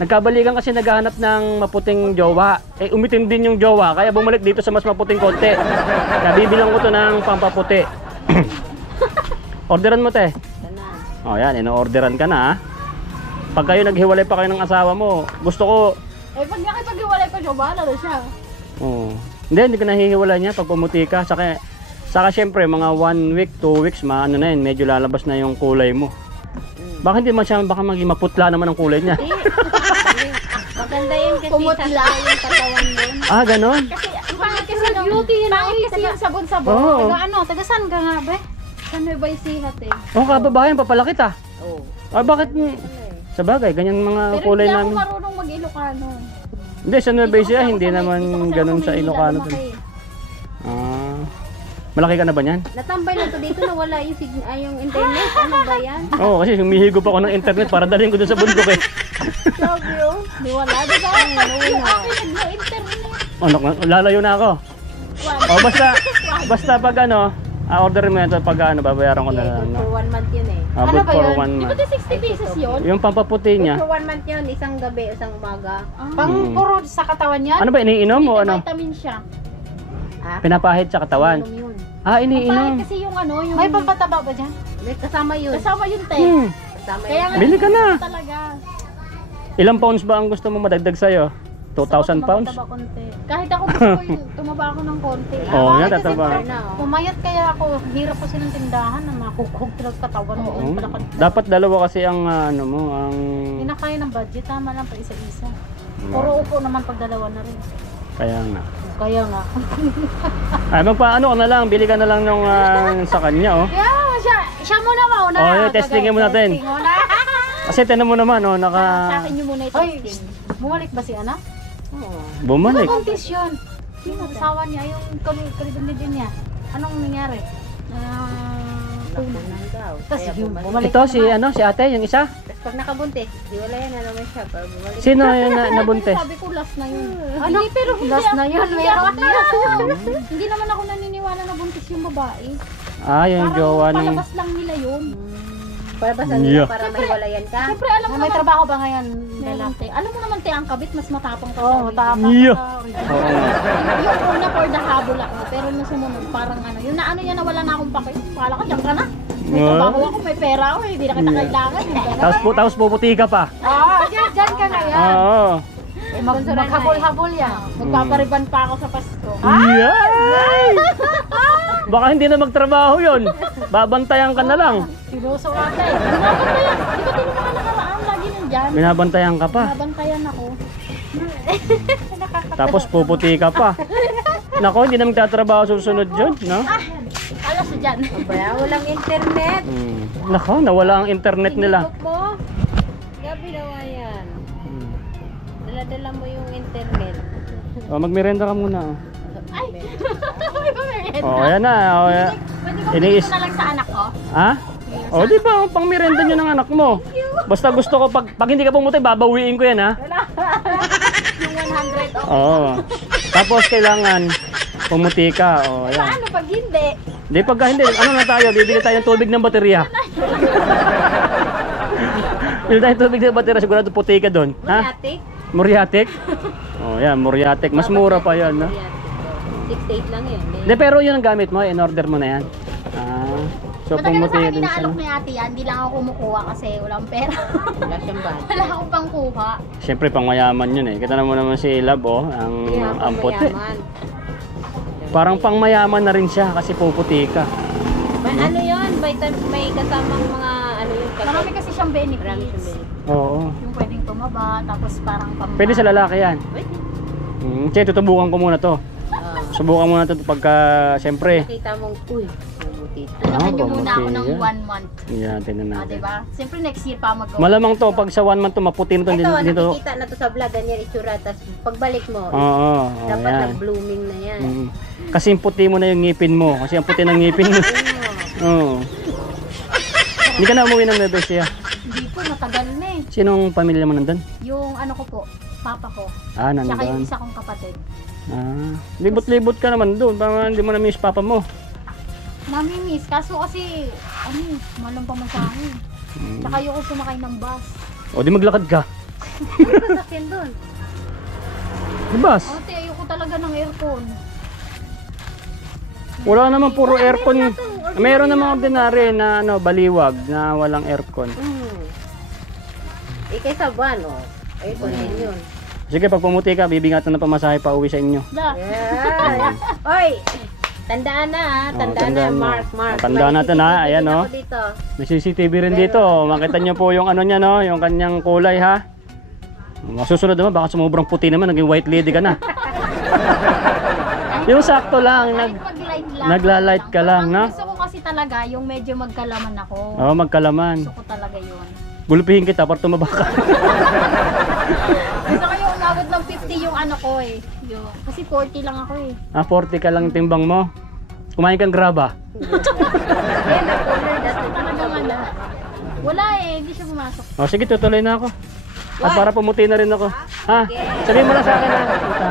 Nagkabalikan kasi naghahanap ng maputing jowa. Umitim din yung jowa, kaya bumalik dito sa mas maputing konti. Kaya bibilang ko to ng pampaputi. Orderan mo, te. Yan, ino-orderan ka na, ha? Pag kayo naghiwalay pa kayo ng asawa mo, gusto ko... Pag nakipag-iwalay ko siya, bahala na siya. Oo. Hindi ko nahihiwalay niya pag pumuti ka. Saka syempre, mga 1 week, 2 weeks, ano na yun, medyo lalabas na yung kulay mo. Baka hindi man siya, baka maging maputla naman ang kulay niya. Maganda yun kasi pumutla yung katawan mo. Ah, ganon? Pangit kasi yung beauty yun. Pangit kasi yung sabon-sabon. Oo. Taga saan ka nga ba? Sa Nueva Ecija eh. Oh, kababayan, papalakit ah. Oo. Ah, bakit? Sa bagay, ganyan mga Pero kulay hindi namin. ako marunong mag-Ilocano. Hindi, sa Nueva Ecija, hindi naman Dito kasi ganun ako sa Maynila Ilocano. lumaki. Ah, malaki ka na ba niyan? Natambay na to dito na wala yung internet. Ano ba yan? Oo, kasi humihigop ako ng internet para dalhin ko dun sa bundok eh. Sabi oh. Di wala. Di ba? Yung akin nag-internet. Oh, lalayo na ako. Oh, basta pag order mo yan, pag babayaran ko na lang. For 1 month yun eh. Ah, good for 1 Di ba month. 60 pesos yun? Yung pampaputi niya. For 1 month yun. Isang gabi, isang umaga. Pang puro sa katawan yan? Ano ba, iniinom o ano? Vitamin siya. Pinapahid sa katawan. Inom yun. Ah, iniinom. Kasi yung yung... May pampataba ba dyan? May kasama yun. Kasama yun, te. Kasama Kaya yun. Bili ka na. Talaga. Ilang pounds ba ang gusto mo madagdag sa'yo? 2,000 pounds? Tumaba konti. Kahit ako gusto ko yung tumaba ako ng konti. Oo, yan, Kasi tataba. pumayat kaya ako. Hirap kasi ng tindahan na makukog katawan mo. Oo. Palakad. Dapat dalawa kasi ang ang Hindi na kaya ng budget. Tama lang pa isa-isa. Puro upo naman pag dalawa na rin. kaya nga. Kaya nga. Ay, magpaano ka na lang, bili ka na lang nung sa kanya, oh. Yeah, siya muna mauna. Oh, yun, testingin mo natin. Testing muna. Kasi tinan mo naman, oh, Sa naka akin yung muna Ay, i-testing. bumalik ba si Ana? Oo. bumalik. Buntis yun. Yung asawa niya, yung kalidunid din niya. Anong nangyari? Tunan daw. Tapos Kaya yung bumalik. bumalik Ito naman. si ate, yung isa. Tapos pag nakabuntis, di wala yan na naman siya. Pag bumalik. Sino yung nabuntis? Sabi ko last na yun. Ano? Hindi, pero hindi. Last na yun, Hindi meron ako- din. Hindi naman ako naniniwala na buntis yung babae. Ah, yung jowa ng palabas lang nila yun. Palabas Yeah. para mahiwalayan ka. Siyempre, alam mo May naman, trabaho ba ngayon? meron, Lalaki. te. Alam mo naman, te, ang kabit mas matapang ka Oo, sa matapang Yeah. ka. Oo nga. Yung una for the habol ako, pero nung sumunod, parang yung naano niya na wala na akong pake. Kala ka, diyan ka na. May What? trabaho ako, may pera ako, hindi na kita kailangan. Tapos puputi ka pa. Ah, dyan ka na yan. Oo. Maghabol-habol yan. Magpapariban pa ako sa Pasko. Yay! Baka hindi na magtrabaho yon. Babantayan ka na lang. Sinuso ate. Binabantayan. Di ba tinuro ka nakaraan? Lagi nandyan. Binabantayan ka pa. Binabantayan ako. Tapos puputi ka pa. Nako, hindi na magtatrabaho susunod yun, no? Alas na dyan. Kaya walang internet. Nako, nawala ang internet nila. Sinubok mo. Gabi nawa yan. Dala-dala mo yung internet. Oh, magmerenda ka muna. Oh. Ay! May pamerienda. Oh, ayan na. Oh, ayan. Pwede ba Iniis- ko na lang sa anak ko? Ha? Oh, di ba? Pang merenda nyo ng anak mo. Basta gusto ko, pag hindi ka pumuti, babawiin ko yan, ha? Yung 100 o. Oo. Tapos kailangan pumuti ka. Oh, ayan. Paano pag hindi? Di pagka hindi, ano na tayo? Bibili tayo ng tubig ng baterya. Bibili tayo ng tubig ng baterya, sigurado puti ka doon. Ha? Yatik. Muriatic? Oh, yan, Muriatic. Mas mura pa yan, no? 6-8 lang yun. Hindi, pero yun ang gamit mo. In-order mo na yan. Ah, so Matagal na pumuti sa akin din siya. inaalok ni ate yan. Hindi lang ako kumukuha kasi walang pera. Wala siyang budget. Wala akong pang kuha. Siyempre, pang mayaman yun eh. Kita naman naman si Lab, oh. Ang puti. Mayaman. Parang pang mayaman na rin siya kasi puputi ka. Ano yun? May kasamang mga ano yun. Marami kasi siyang Marami benefits. siyang benefit. Oo. Yung pwedeng tumaba, tapos parang pang... Pwede sa lalaki yan. Pwede. Sige, tutubukan ko muna to. Ah, Subukan muna to pagka, siyempre. Nakita mong, uy, mabuti. Alakan nyo muna ako pumuti ng yan. 1 month. Yan, tingnan Ah, natin. diba? Siyempre next year pa mag-go. Malamang to, pag sa 1 month to, maputi na to. Ito, Dito. nakikita na to sa vlog, ganyan itsura. Tapos pagbalik mo, Oo, dapat yan. nag-blooming na yan. Kasi yung puti mo na yung ngipin mo. Kasi ang puti ng ngipin mo. Oo. Hindi ka na umuwi ng Nueva Ecija. Hindi po, matagal na eh. Sinong pamilya mo nandun? Yung ano ko po, papa ko. Ah, Tsaka yung nandun. isa kong kapatid. Ah, libot-libot ka naman doon. Para hindi mo na-miss papa mo. Nami-miss. Kaso kasi, malang pamasahe. Tsaka ayoko sumakay ng bus. O, di maglakad ka. Ano sasakyan doon? Di bas? Ate, ayoko talaga ng aircon. Wala naman puro aircon. Meron namang ordinary na baliwag na walang aircon. Eh, kaysa van, oh. Aircon din yun. Sige, pag pumuti ka, bibingatan na pamasahe pa uwi sa inyo. Da. Yeah. Oy, tandaan na ha. Tandaan na. mo. Mark. Tandaan natin ha. Ayan Ako oh. dito. May CCTV rin dito. Makita nyo po yung ano niya no, yung kanyang kulay ha. Masusunod naman, baka sumubrang puti naman, naging white lady ka na. Yung sakto lang, Kahit mag-light lang. nagla-light ka lang, Ang no? Gusto ko kasi talaga yung medyo magkalaman ako. Oo, magkalaman. Gusto ko talaga yun. Gulpihin kita para tumaba ka. Gusto ko yung umabot ng 50 yung ano ko eh. Kasi 40 lang ako eh. 40 ka lang timbang mo. Kumain kang graba. Ayan, may color dati. Talagang ano. Wala eh, hindi siya pumasok. O sige, tutuloy na ako. At para pumuti na rin ako. Ha? Sabihin mo lang sa akin ha. Kita.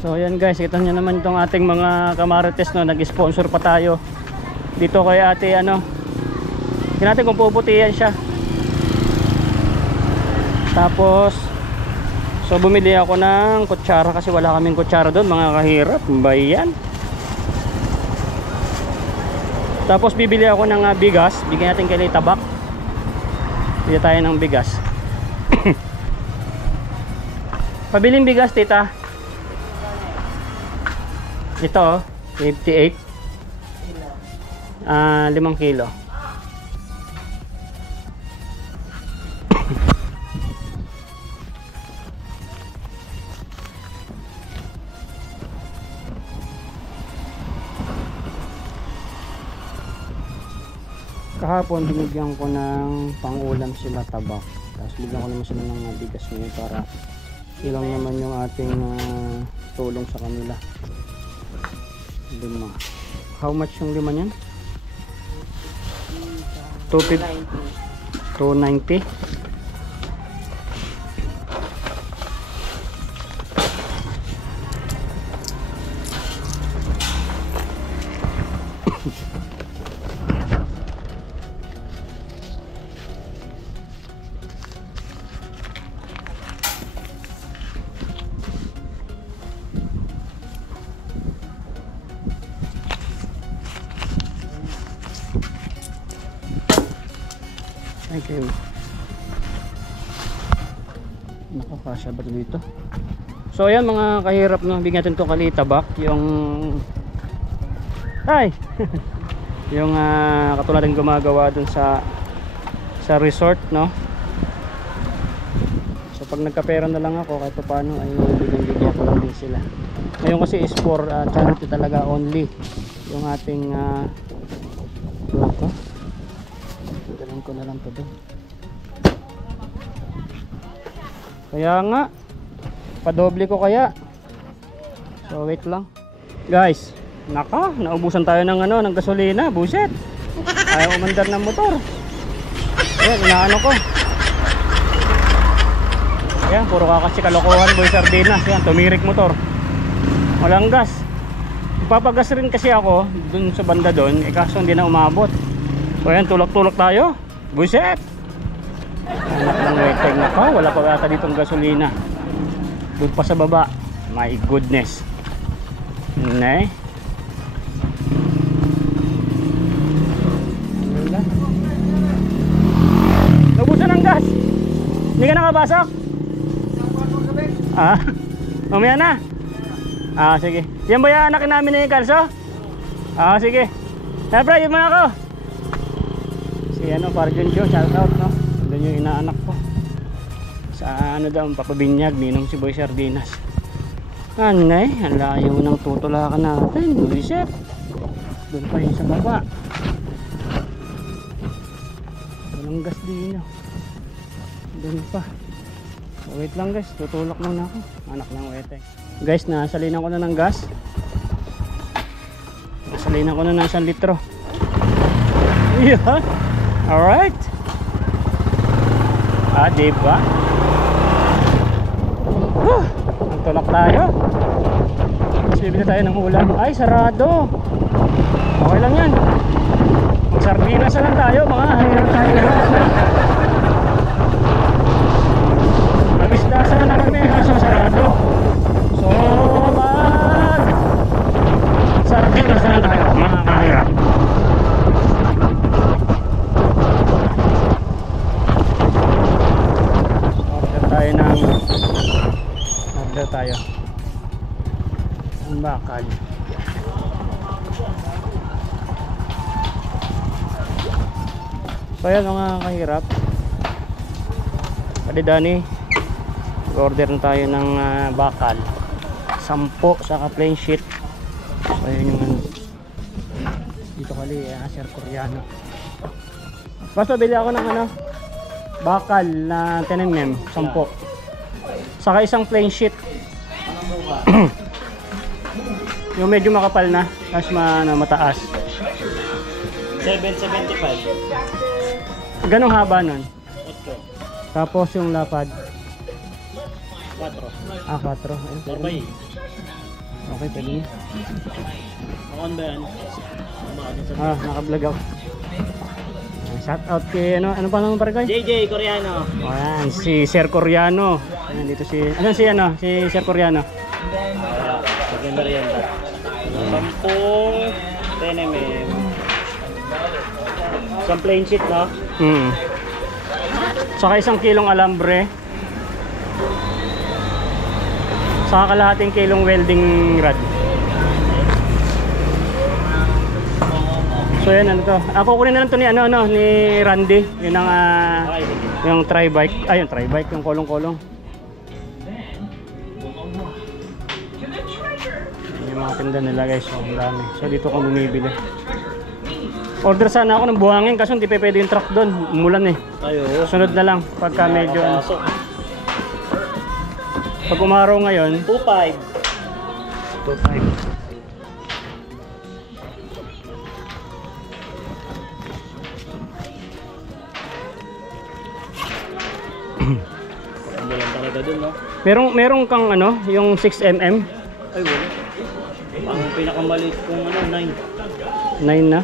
So ayan guys, kita nyo naman itong ating mga kamarites no, nag-sponsor pa tayo. Dito kay ate ano. Tingnan natin kung puputihan siya. Tapos so bumili ako ng kutsara kasi wala kaming kutsara doon, mga kahirap. Bayan. Tapos bibili ako ng bigas, bigyan natin kay Tabak. Bili tayo ng bigas. Pabiling bigas, tita. Ito, 58. 5 kilo. Kahapon binigyan ko ng pangulam sila Tabak. Tapos bigyan ko naman sila ng bigas ngayon para ilang naman yung ating tulong sa kanila. 5. How much yung 5 niyan? 290. Thank you. Nakakasya ba dito? So ayan mga kahirap no, bigyan natin itong Tabak, yung ay yung katulad ng gumagawa dun sa resort no. So pag nagkapera na lang ako kahit paano ay bigyan ko lang din sila. Ngayon kasi is for charity talaga only yung ating ito. Dalan ko na lang to doon. Kaya nga padoble ko kaya. So wait lang. Guys, naka, naubusan tayo ng ng gasolina, buset. Ayaw umandar ng motor. Ayan, inaano ko. Ayan, puro kakasi kalokohan, boy sardinas. Ayan, tumirik motor. Walang gas. Ipapagas rin kasi ako dun sa banda doon, kaso hindi na umabot. So ayan, tulak-tulak tayo. Buset! Anak ng weteng na pa. Wala pa yata ditong gasolina. Doon pa sa baba. My goodness. Nay. Naubusan ng gas. Hindi ka nakabasok? Mamaya na. Sige. Yan ba yung anak namin ni Carso? Sige. Siyempre, yun muna ako. Si para Junjo, shout out no. Doon yung inaanak ko. Sa daw, papabinyag, ninong si Boy Sardinas. Anay, ang layo ng tutulakan natin. Buliset. Doon pa yun sa baba. Walang gas din no. Doon pa. So, wait lang guys, tutulak muna ako. Anak ng wete. Guys, nasalinan ko na ng gas. Nasalinan ko na ng 1 litro. Yeah. Alright. Diba? Ang tulak tayo. Tapos bibili tayo ng ulam. Ay, sarado. Okay lang yan. Mag-sardinas na lang tayo, mga hirap tayo. Nabisdasan na kami, kaso sarado. So, sardinas na lang tayo, mga kahirap. Tayo ng tayo. Ang bakal. So ayan mga kahirap. Pwede Dani, order na tayo ng bakal. 10 saka plain sheet. So ayan yung ano. Dito kali Sir Koreano. Basta bili ako ng ano, bakal na 10mm, 10. Saka isang plain sheet. Yung medyo makapal na, tapos mataas. 775. Ganong haba nun? 8. Tapos yung lapad? 4. 4. Ayun, Barbay. okay, pwede niya. Ako ba yan? Naka-vlog ako. Shout out kay ano pa naman pare guys? JJ Koreano. Ayan, si Sir Koreano. Ayan, dito si, si Sir Koreano. Maganda rin yan. 10 10mm. Isang plain sheet, no? Saka 1 kilong alambre. Saka kalahating kilong welding rod. So yan, ano to? Ako kunin na lang to ni ni Randy. Yun ang yung tri-bike. Yung tri-bike, yung kolong-kolong. Yung mga tinda nila guys, so ang dami. So dito ko bumibili. Order sana ako ng buhangin kasi hindi pa pwede yung truck doon. Umulan eh. Ayo. Sunod na lang pagka medyo pag umaraw ngayon 2.5. 2.5. Ano lang talaga dun, no? Merong kang ano, yung 6mm, Ay, wala. Ang pinakamaliit kong 9. 9 na.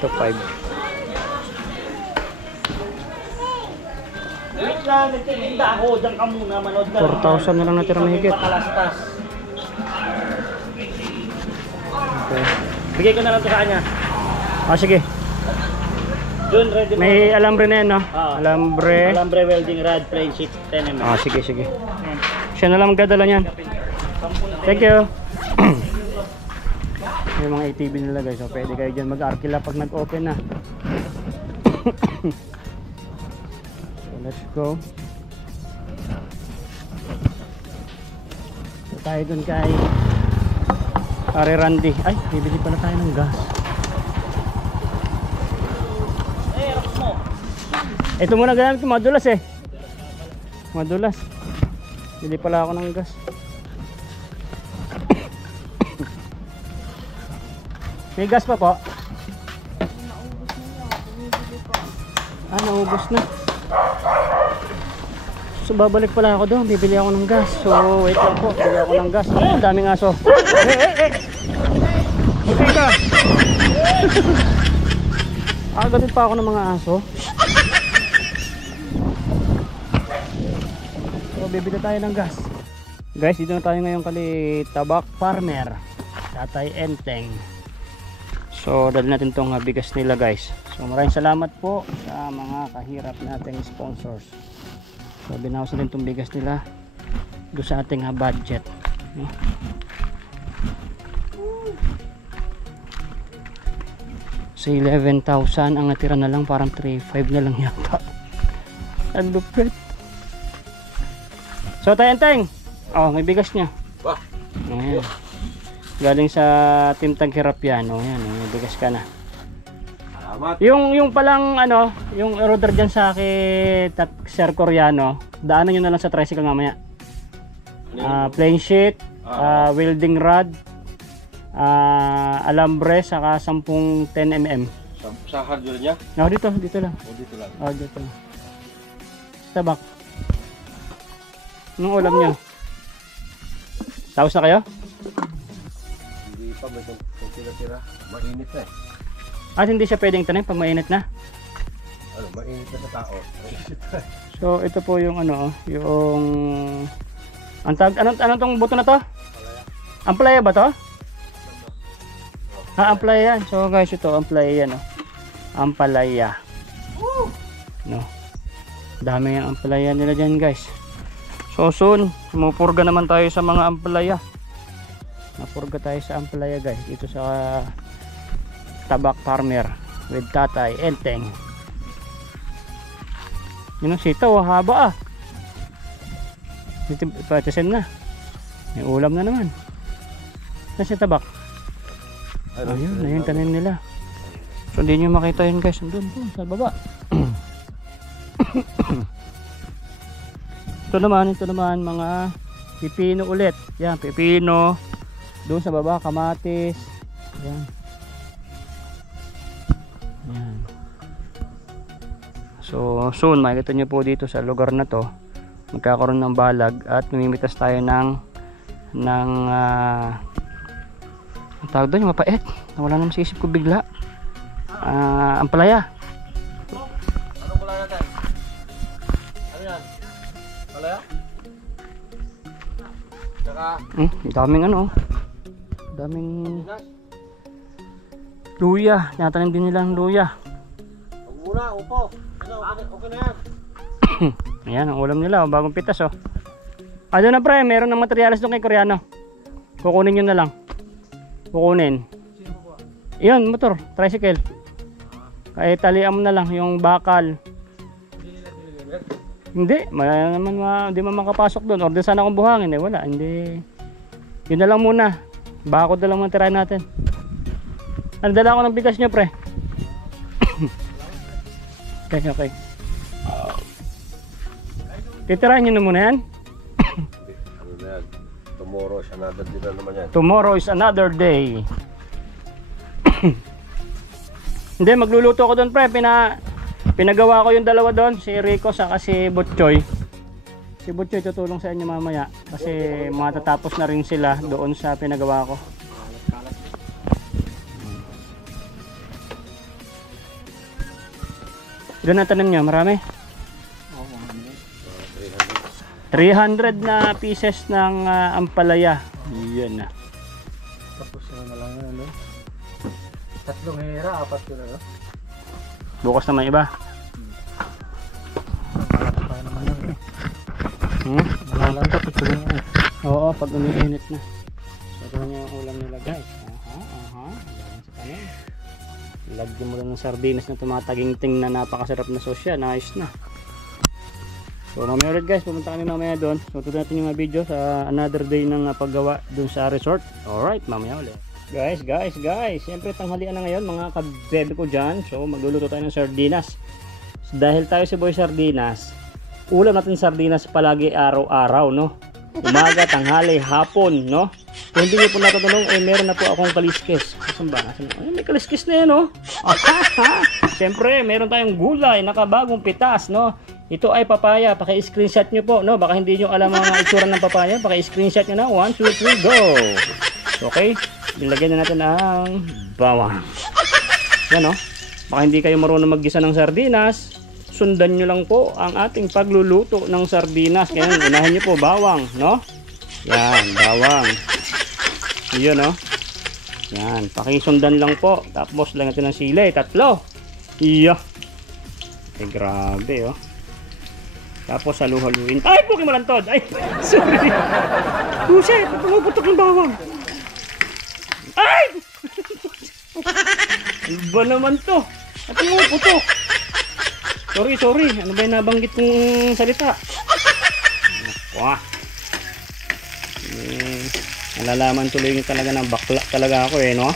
Ito 5. Wait lang, nagtitinda ako. Diyan ka muna, manood ka. 4,000 na lang natira mahigit. Pakalastas. Okay. Bigay ko na lang ito sa kanya. Sige. Doon, ready mo. May alambre na yan, no? Ah. Alambre. Alambre welding rod, plain sheet, 10mm. Sige. Siya na lang magdadala niyan. Thank you. Yung mga ATV nila guys, so pwede kayo dyan mag-arkila pag nag-open na. So let's go. So tayo dun kay Pare Randy. Ay, bibili pala tayo ng gas. Ito muna gamit ko, madulas eh. Madulas. Bili pala ako ng gas. May gas pa po? Naubos na. So babalik pala ako doon, bibili ako ng gas. So wait lang po, bibili ako ng gas. Ang daming aso. Okay ka. Agatin pa ako ng mga aso. So bibili tayo ng gas. Guys, dito na tayo ngayon kali Tabak Farmer, Tatay Enteng. So dali natin tong bigas nila guys. So maraming salamat po sa mga kahirap nating sponsors. So binawas na din tong bigas nila doon sa ating budget. So 11,000 ang natira na lang, parang 3,500 na lang yata. Ang lupit. So Tay Enteng, may bigas niya. Ayan. Galing sa Team Taghirap yan. Yan, may bigas ka na. Salamat. Yung palang yung order dyan sa akin Sir Koreano, daanan nyo na lang sa tricycle mamaya. Plain sheet, welding rod, alambre, saka 10 10mm. Sa hardware niya? Dito lang. Dito lang. Dito lang. Tabak. Anong ulam nyo? Tapos na kayo? Hindi pa, may kung tira-tira. Mainit na At hindi siya pwedeng tanim pag mainit na. Mainit na sa tao. So ito po yung yung anong tong buto na to? Ampalaya ba to? Ampalaya yan. So guys, ito ampalaya yan ampalaya. No. Dami ang ampalaya nila dyan guys. So soon, mupurga naman tayo sa mga ampalaya. Napurga tayo sa ampalaya guys. Dito sa Tabak Farmer with Tatay Enteng. Yun ang sitaw, haba ah. Patisin na. May ulam na naman. Nasa tabak. Ayun, ayun tanim nila. So hindi nyo makita yun guys. Doon sa baba. Ito naman mga pipino ulit. Yan, pipino. Doon sa baba, kamatis. Yan. Yan. So soon makikita nyo po dito sa lugar na to, magkakaroon ng balag at namimitas tayo ng ang tawag doon, yung mapait. Nawala naman sa isip ko bigla. Ampalaya. Anong kulay natin? Ano yan? Palaya? Tsaka Daming ano. Daming bigas? luya. Tinatanim din nilang luya. Huwag muna, upo. Ano, okay na yan. Ayan ang ulam nila, bagong pitas oh. Ano na pre, meron ng materialis doon kay Koreano. Kukunin nyo na lang. Kukunin. Iyon, motor, tricycle. Kaya talian mo na lang yung bakal. Hindi, hindi man makapasok doon. Order sana akong buhangin eh, wala. Hindi. Yun na lang muna. Bakod na lang muna tirahin natin. Nandala ako ng bigas nyo pre. Okay. Titirahin nyo na muna yan. Ano na yan? Tomorrow is another day na naman yan. Tomorrow is another day. Hindi, magluluto ko doon pre. Pinagawa ko yung dalawa doon. Si Rico saka si Butchoy. Si Butchoy tutulong sa inyo mamaya. Kasi matatapos na rin sila doon sa pinagawa ko. Doon na tanim nyo, marami? 300 na pieces ng ampalaya. Yan na. Tapos na lang yan, ano? 3 hera, 4 ko na, no? Bukas naman iba. Malaki pa naman yan. Malaki pa yan. Oo, pag umiinit na. So, ito na yung ulam nila guys. Galing sa tanim. Lagyan mo lang ng sardinas na tumataging-ting na napakasarap na sosya. Nice na. So mamaya ulit guys, pumunta kami mamaya doon. So tuloy natin yung mga video sa another day ng paggawa doon sa resort. Alright, mamaya ulit. Guys, siyempre tanghalian na ngayon mga kabebe ko dyan. So magluluto tayo ng sardinas. So, dahil tayo si Boy Sardinas, ulam natin sardinas palagi araw-araw, no? Umaga, tanghali, hapon, no? Kung hindi nyo po natatanong, meron na po akong kaliskis. Saan ba? May kaliskis na yan, no? Siyempre, meron tayong gulay, nakabagong pitas, no? Ito ay papaya. Paki-screenshot nyo po, no? Baka hindi nyo alam ang itsura ng papaya. Paki-screenshot nyo na. 1, 2, 3, go! Okay? Nilagyan na natin ang bawang. Yan, no? Baka hindi kayo marunong maggisa ng sardinas. Sundan nyo lang po ang ating pagluluto ng sardinas. Kaya unahin nyo po bawang, no? Yan, bawang. Yun, no? Yan, pakisundan lang po. Tapos lang natin ng sili. 3. Iya. Eh, grabe, oh. Tapos halu-haluin. Ay, puki mo lang tod. Ay, sorry. Puset, pumuputok yung bawang. Ay! Ano ba naman to? At pumuputok. Sorry. Ano ba yung nabanggit kong salita? Wah. Nalalaman tuloy yung talaga ng bakla talaga ako eh, no?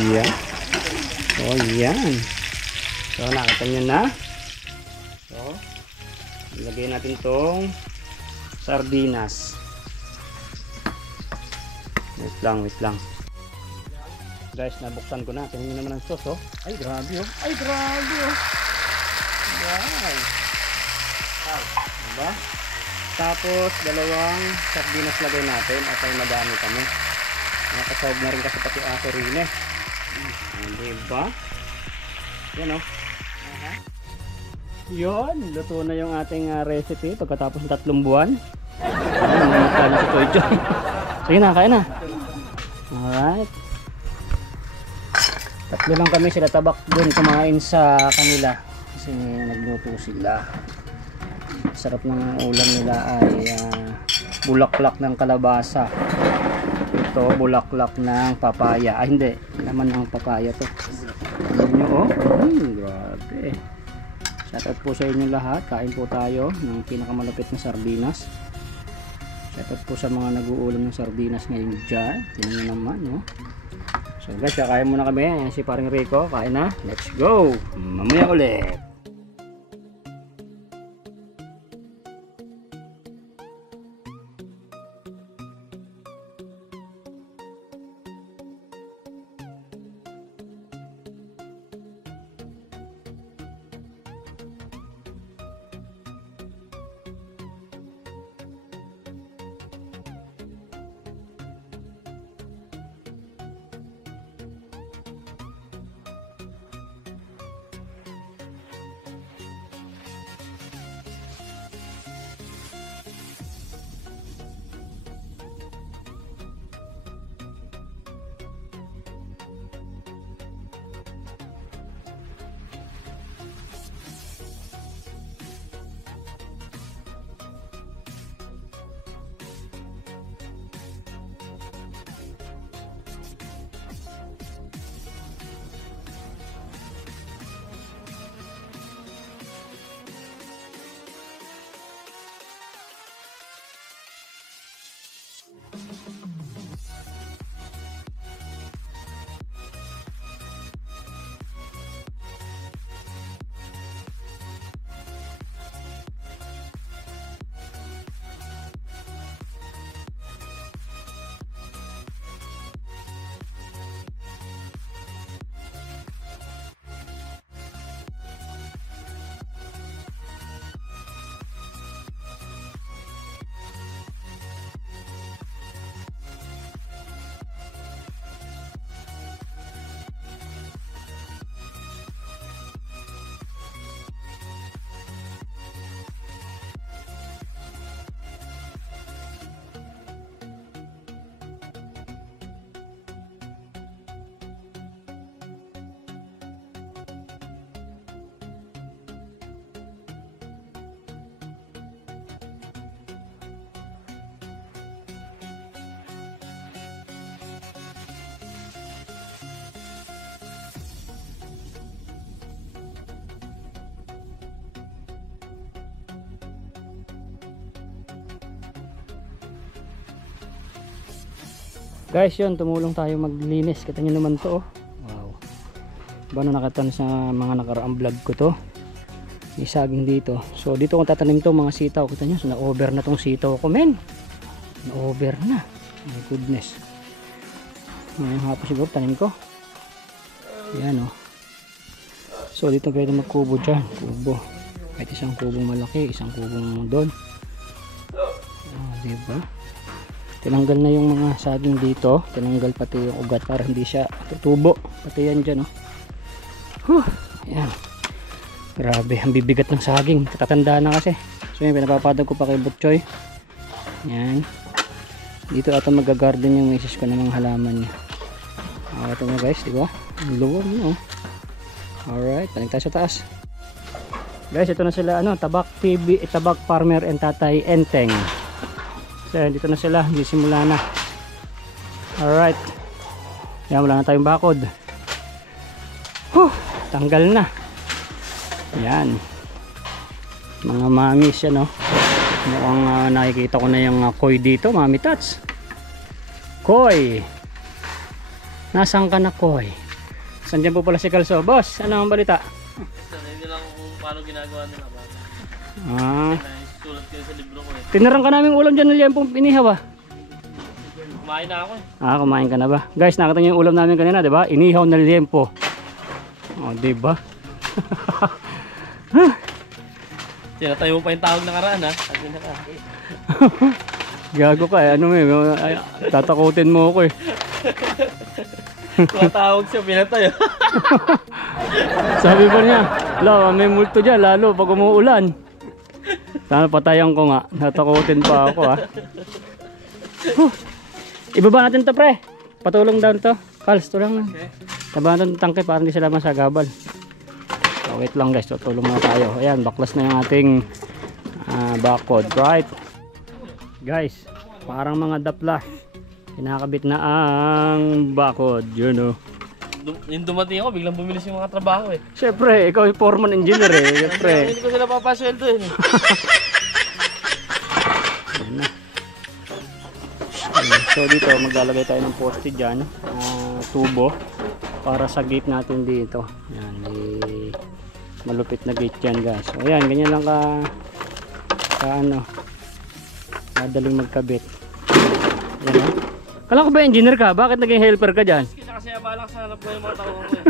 Ayan. So, yan. So, nakita nyo na. So, ilagay natin tong sardinas. Wait lang. Guys, nabuksan ko na. Tingnan nyo naman ang sauce, oh. Ay, grabe, oh. Wow. Diba? Tapos, 2 sardinas lagay natin at ay madami kami. Nakasawag na rin kasi pati aso rin eh. Diba? Yan, oh. Yun, luto na yung ating recipe pagkatapos ng 3 buwan. Sige na, kain na. Alright. Doon lang kami sila tabak doon kumain sa kanila kasi nagluto sila. Sarap ng ulam nila ay bulaklak ng kalabasa. Ito bulaklak ng papaya. Ah hindi, naman ng papaya to. Tingnan nyo oh. Grabe. Shoutout po sa inyo lahat. Kain po tayo ng pinakamalapit na sardinas. Shoutout po sa mga nag-uulam ng sardinas ngayon dyan. Tingnan nyo naman oh. So guys, kakain muna kami. Ayan si paring Rico. Kain na. Let's go. Mamaya ulit. Guys, yun, tumulong tayo maglinis. Kita nyo naman to, oh. Wow. Ba na nakatan sa mga nakaraang vlog ko to. May saging dito. So, dito kung tatanim to, mga sitaw. Kita nyo, so, na-over na tong sitaw ko, men. Na-over na. My goodness. Ngayong hapon siguro, tanim ko. Yan, oh. So, dito pwede magkubo dyan. Kubo. Kahit isang kubong malaki, isang kubong doon. Oh, diba? Tinanggal na yung mga saging dito. Tinanggal pati yung ugat para hindi siya tutubo. Pati yan dyan, oh. Ayan. Grabe, ang bibigat ng saging. Katatanda na kasi. So yun, pinapapadag ko pa kay Butchoy. Ayan. Dito ata mag-garden yung misis ko ng mga halaman niya. Ito mo guys, diba? Ang luwag mo, oh. Alright, balik tayo sa taas. Guys, ito na sila, Tabak TV, Tabak Farmer and Tatay Enteng. So, dito na sila, simula na. Alright. Yan, wala na tayong bakod. Tanggal na. Yan. Mga mamis yan, mukhang nakikita ko na yung koi dito, mami tats. Koi. Nasaan ka na, koi? Saan dyan po pala si Kalso? Boss, ano ang balita? Hindi lang kung paano ginagawa nila ba? Sulat ko sa libro ko eh. Tinarang ka namin ulam dyan na liyan pong inihaw, Kumain na ako eh. Kumain ka na ba? Guys, nakita niyo yung ulam namin kanina, di ba? Inihaw na liempo. Oh, di ba? Tinatayo pa yung tawag na karaan ha. Gago ka eh. Tatakutin mo ako eh. Tumatawag siya, pinatayo. Sabi pa niya, may multo dyan, lalo pag umuulan. Sana patayan ko nga. Natakutin pa ako Ibaba natin to, pre. Patulong down to. Kals, to lang. Okay. Tabahan ng tangke para hindi sila masagabal. So, wait lang guys, tutulong muna tayo. Ayan, baklas na yung ating bakod, right? Guys, parang mga dapla. Kinakabit na ang bakod, yun o. Yung dumating ako, biglang bumilis yung mga trabaho eh. Siyempre, ikaw yung foreman engineer eh. Siyempre. Hindi ko sila papasweldo eh. So dito, maglalagay tayo ng poste dyan. Tubo. Para sa gate natin dito. Yan, malupit na gate yan guys. So ayan, ganyan lang madaling magkabit. Yan, kala ko ba engineer ka? Bakit naging helper ka dyan? Kasi abalang sa hanap ko yung mga tao ko eh.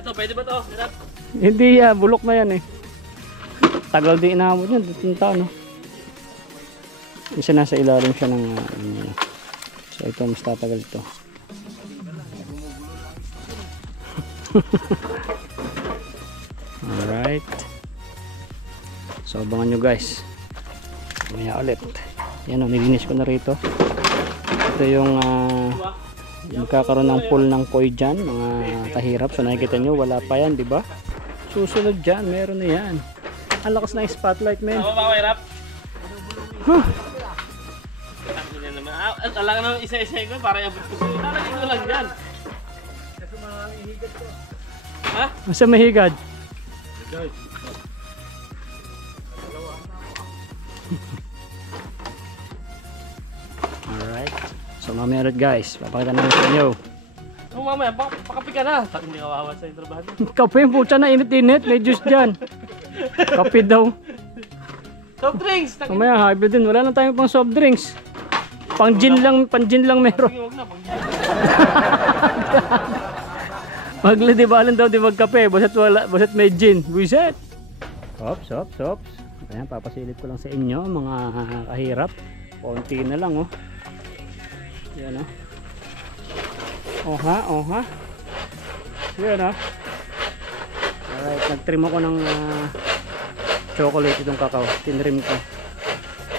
Ito, pwede ba to? Hirap? Hindi bulok na yan eh. Tagal din inaabot yan, 2 taon no? Isa nasa ilalim siya ng so ito mas tatagal ito. Alright, so abangan nyo guys mamaya ulit. Yan o, nilinis ko na rito. Ito yung magkakaroon ng pool ng koi dyan, mga kahirap. So nakikita nyo, wala pa yan, diba? Susunod dyan, meron na yan. Ang lakas ng spotlight, men. Tama ba ako, hirap? Alam naman isa-isa ko para iabot ko sa'yo. Lalagay ko lang dyan. Ha? Masa mahigad? Alright. So mamaya ulit guys, papakita namin sa inyo. Oh, mamaya, pakapi ka na. Hindi kawawa sa trabaho. Kape, pucha na init-init, may juice dyan. Kape daw. Soft drinks! Mamaya hybrid din, wala na tayong pang soft drinks. Pang gin lang meron. Huwag na, Magladibalan daw di magkape, basta't may gin. Buiset. Ops. Ayan, papasilip ko lang sa inyo mga kahirap. Konti na lang oh. Yan oh. Oha. Yan oh. Alright, nagtrim ako ng chocolate itong kakao. Tinrim ko.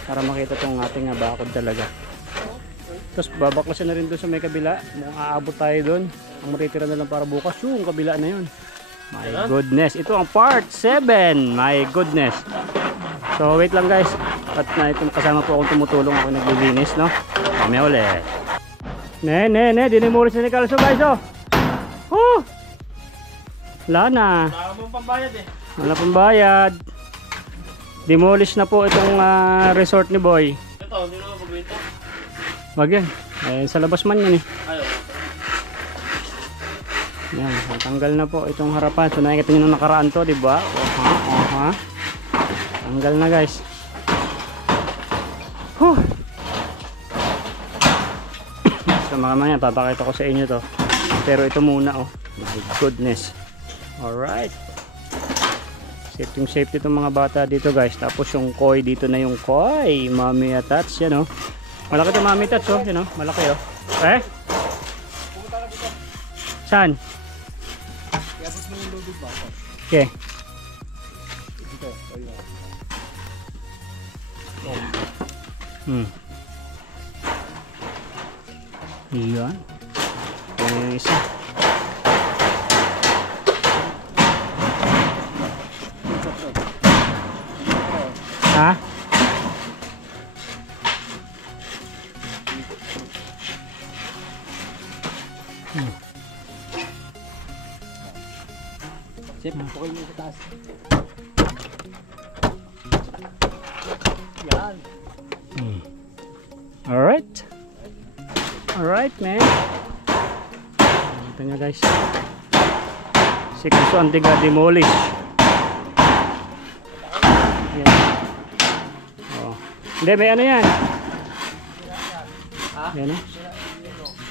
Para makita itong ating bakod talaga. Tapos babaklasin na rin doon sa may kabila. Mukhang aabot tayo doon. Ang matitira na lang para bukas yung kabila na yun. My goodness. Ito ang part 7. My goodness. So wait lang guys. At na itong kasama po akong tumutulong. Ako naglilinis no. Mamaya ulit. Ne. Dinimulis na ni Calso guys oh. Wala na. Wala mong pambayad eh. Wala pambayad. Demolish na po itong resort ni Boy. Ito, hindi naman pagbenta. Wag yan. Sa labas man yan eh. Ayaw. Yan, tanggal na po itong harapan. So nakikita nyo nung nakaraan to, diba? Oha. Tanggal na guys. So mamaya papakita ko sa inyo to. Pero ito muna oh. My goodness. Alright. Safety itong mga bata dito guys. Tapos yung koi dito na yung koi. Mami attach yan oh. Malaki ito mami attach oh. Yan oh. Malaki oh. Saan? Okay. Yan. Yung isa. Ha? Sip, okay mo sa taas. Yan. Alright man. Ito nga guys. Sikso antiga demolish. Yan. Oh. Hindi, may ano yan. Yan oh.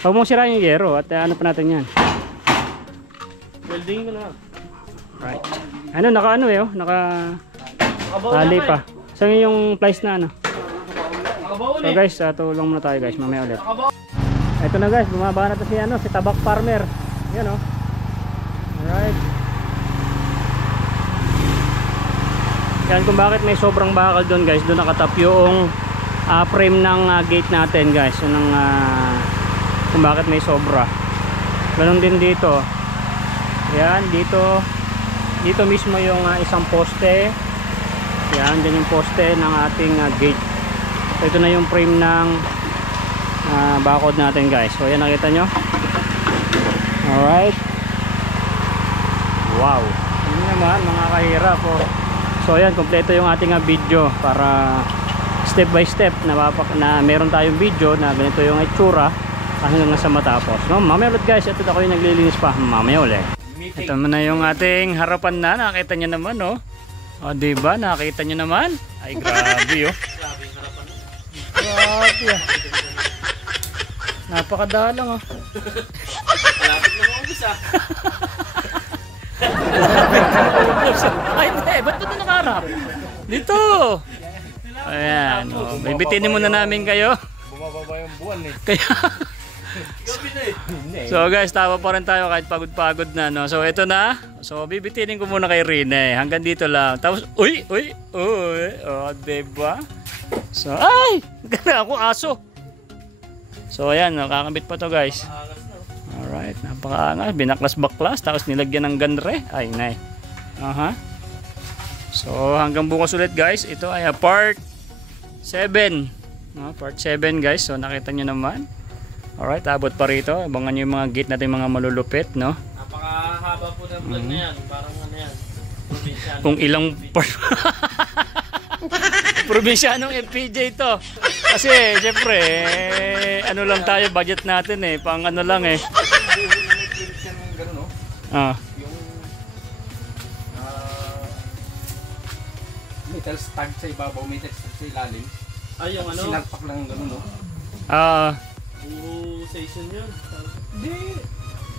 Huwag mong sirain yung yero at ano pa natin yan. Welding ko na. Right. Ano, naka ano eh oh. Naka tali pa. Saan yung plies na ano? So guys, tulong muna tayo guys, mamaya ulit. Ito na guys, bumaba na to si Tabak Farmer. Yan oh. Alright. Yan kung bakit may sobrang bakal doon guys, doon nakatap yung frame ng gate natin guys. Yun ang kung bakit may sobra. Ganun din dito. Yan, dito mismo yung isang poste. Yan, dyan yung poste ng ating gate. So, ito na yung frame ng bakod natin guys. So yan, nakita nyo. Alright. Wow. Yun naman mga kahirap. So yan, kompleto yung ating video para step by step na meron tayong video na ganito yung itsura hanggang sa matapos, no? Mamaya ulit guys, ito ako yung naglilinis pa. Mamaya ulit. Ito na yung ating harapan na. Nakita nyo naman, no? O diba, nakita nyo naman. Ay grabe, oh. Grabe, ah. Napakadalang, oh. Malapit na mga umpisa. Ay hindi, ba't ito nakaharap? Dito! Ayan, oh. Bibitinin muna namin kayo. Bumababa yung buwan eh. Kaya so guys, tawa pa rin tayo kahit pagod-pagod na, no? So ito na. So bibitinin ko muna kay Rene. Hanggang dito lang. Tapos, uy! Oh, diba? So, ay! Ganda ako, aso. So ayan, nakakabit pa to guys. Alright, napakaangas. Binaklas-baklas. Tapos nilagyan ng ganre. Ay, nay. So hanggang bukas ulit guys. Ito ay part 7. No, part 7 guys. So nakita nyo naman. Alright, abot pa rito. Abangan nyo yung mga gate natin, mga malulupit, no? Napakahaba po ng vlog na yan. Parang ano yan. Probinsya. Kung ilang part. Probinsyanong FPJ to. Kasi syempre ano lang tayo, budget natin eh. Pang ano lang eh. Metal tag sa ibabaw, metal tag sa ilalim. Ay, yung ano? Sinalpak lang gano'n, no? Puro season yun. Hindi.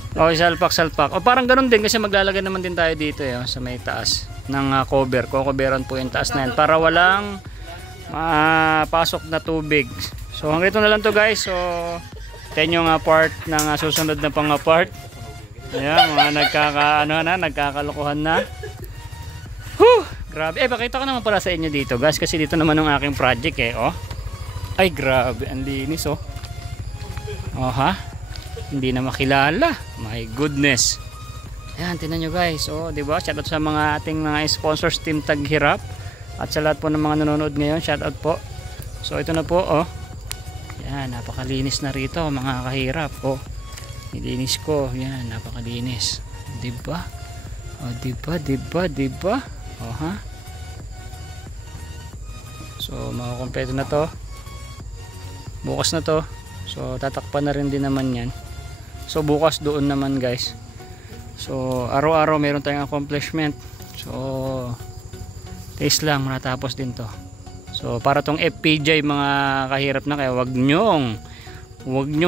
Okay, salpak. O parang ganun din kasi maglalagay naman din tayo dito eh, sa may taas ng cover. Kukoberan po yung taas na yan para walang pasok na tubig. So hanggang ito na lang to guys. So 10 yung part ng susunod na pang part. Ayan, mga nagkakalokohan na. Whew! Grabe. Pakita ko naman pala sa inyo dito guys kasi dito naman ang aking project eh. Oh. Ay grabe, ang linis oh. Oh ha? Hindi na makilala. My goodness. Ayan, tingnan nyo guys. Oh, di ba? Shoutout sa mga ating mga sponsors, Team Taghirap. At sa lahat po ng mga nanonood ngayon, shoutout po. So ito na po, oh. Yan, napakalinis na rito, mga kahirap. Oh. Nilinis ko. Yan, napakalinis. Di ba? Oh, di ba? Oh, ha? So, makakompleto na to. Bukas na to. So, tatakpan na rin din naman yan. So bukas doon naman guys. So araw-araw meron tayong accomplishment. So taste lang matapos din to. So para tong FPJ mga kahirap na, kaya wag nyong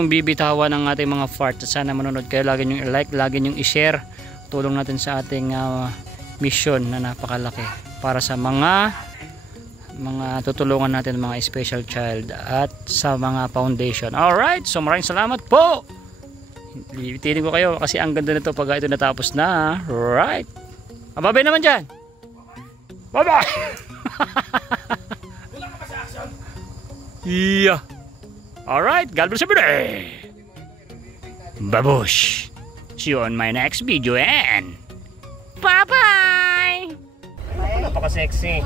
bibitawan ng ating mga parts. Sana manonood kayo, lagi nyong i-like, lagi nyong i-share. Tulong natin sa ating mission na napakalaki para sa mga tutulungan natin, mga special child at sa mga foundation. Alright, so maraming salamat po. Bibitinin ko kayo kasi ang ganda nito pag ito natapos na. Right. Ababay naman dyan. Bye bye. Wala ka pa sa action. Yeah. Alright, God bless everybody. Babush. See you on my next video and bye bye. Napaka-sexy.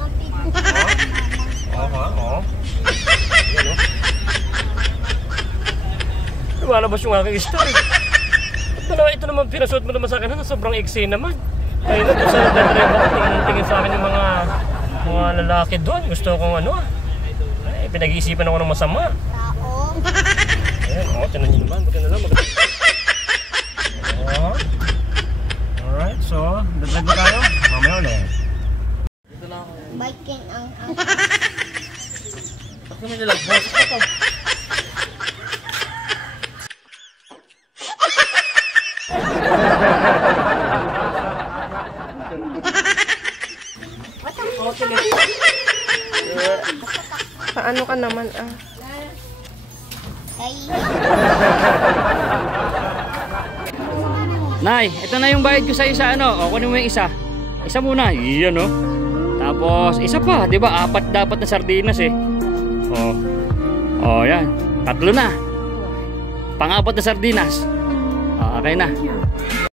Lumalabas yung aking story. Ito naman pinasuot mo naman sa akin na sobrang iksi naman. Ayun na, doon sa nagdadrive ako, tingin sa akin yung mga lalaki doon. Gusto kong ay, pinag-iisipan ako ng masama. Ayun, tinan nyo naman, maganda lang. Alright, so, dadrive na tayo. Mamaya ulit. Biking ang Bakit naman nilang boses ako? Paano ka naman Nay, ito na yung bayad ko sa isa, o kunin mo yung isa. Isa muna, iyan o. Tapos isa pa, di ba? 4 dapat na sardinas eh. Oh, yan. 3 na. Pang-apat na sardinas. Okay na.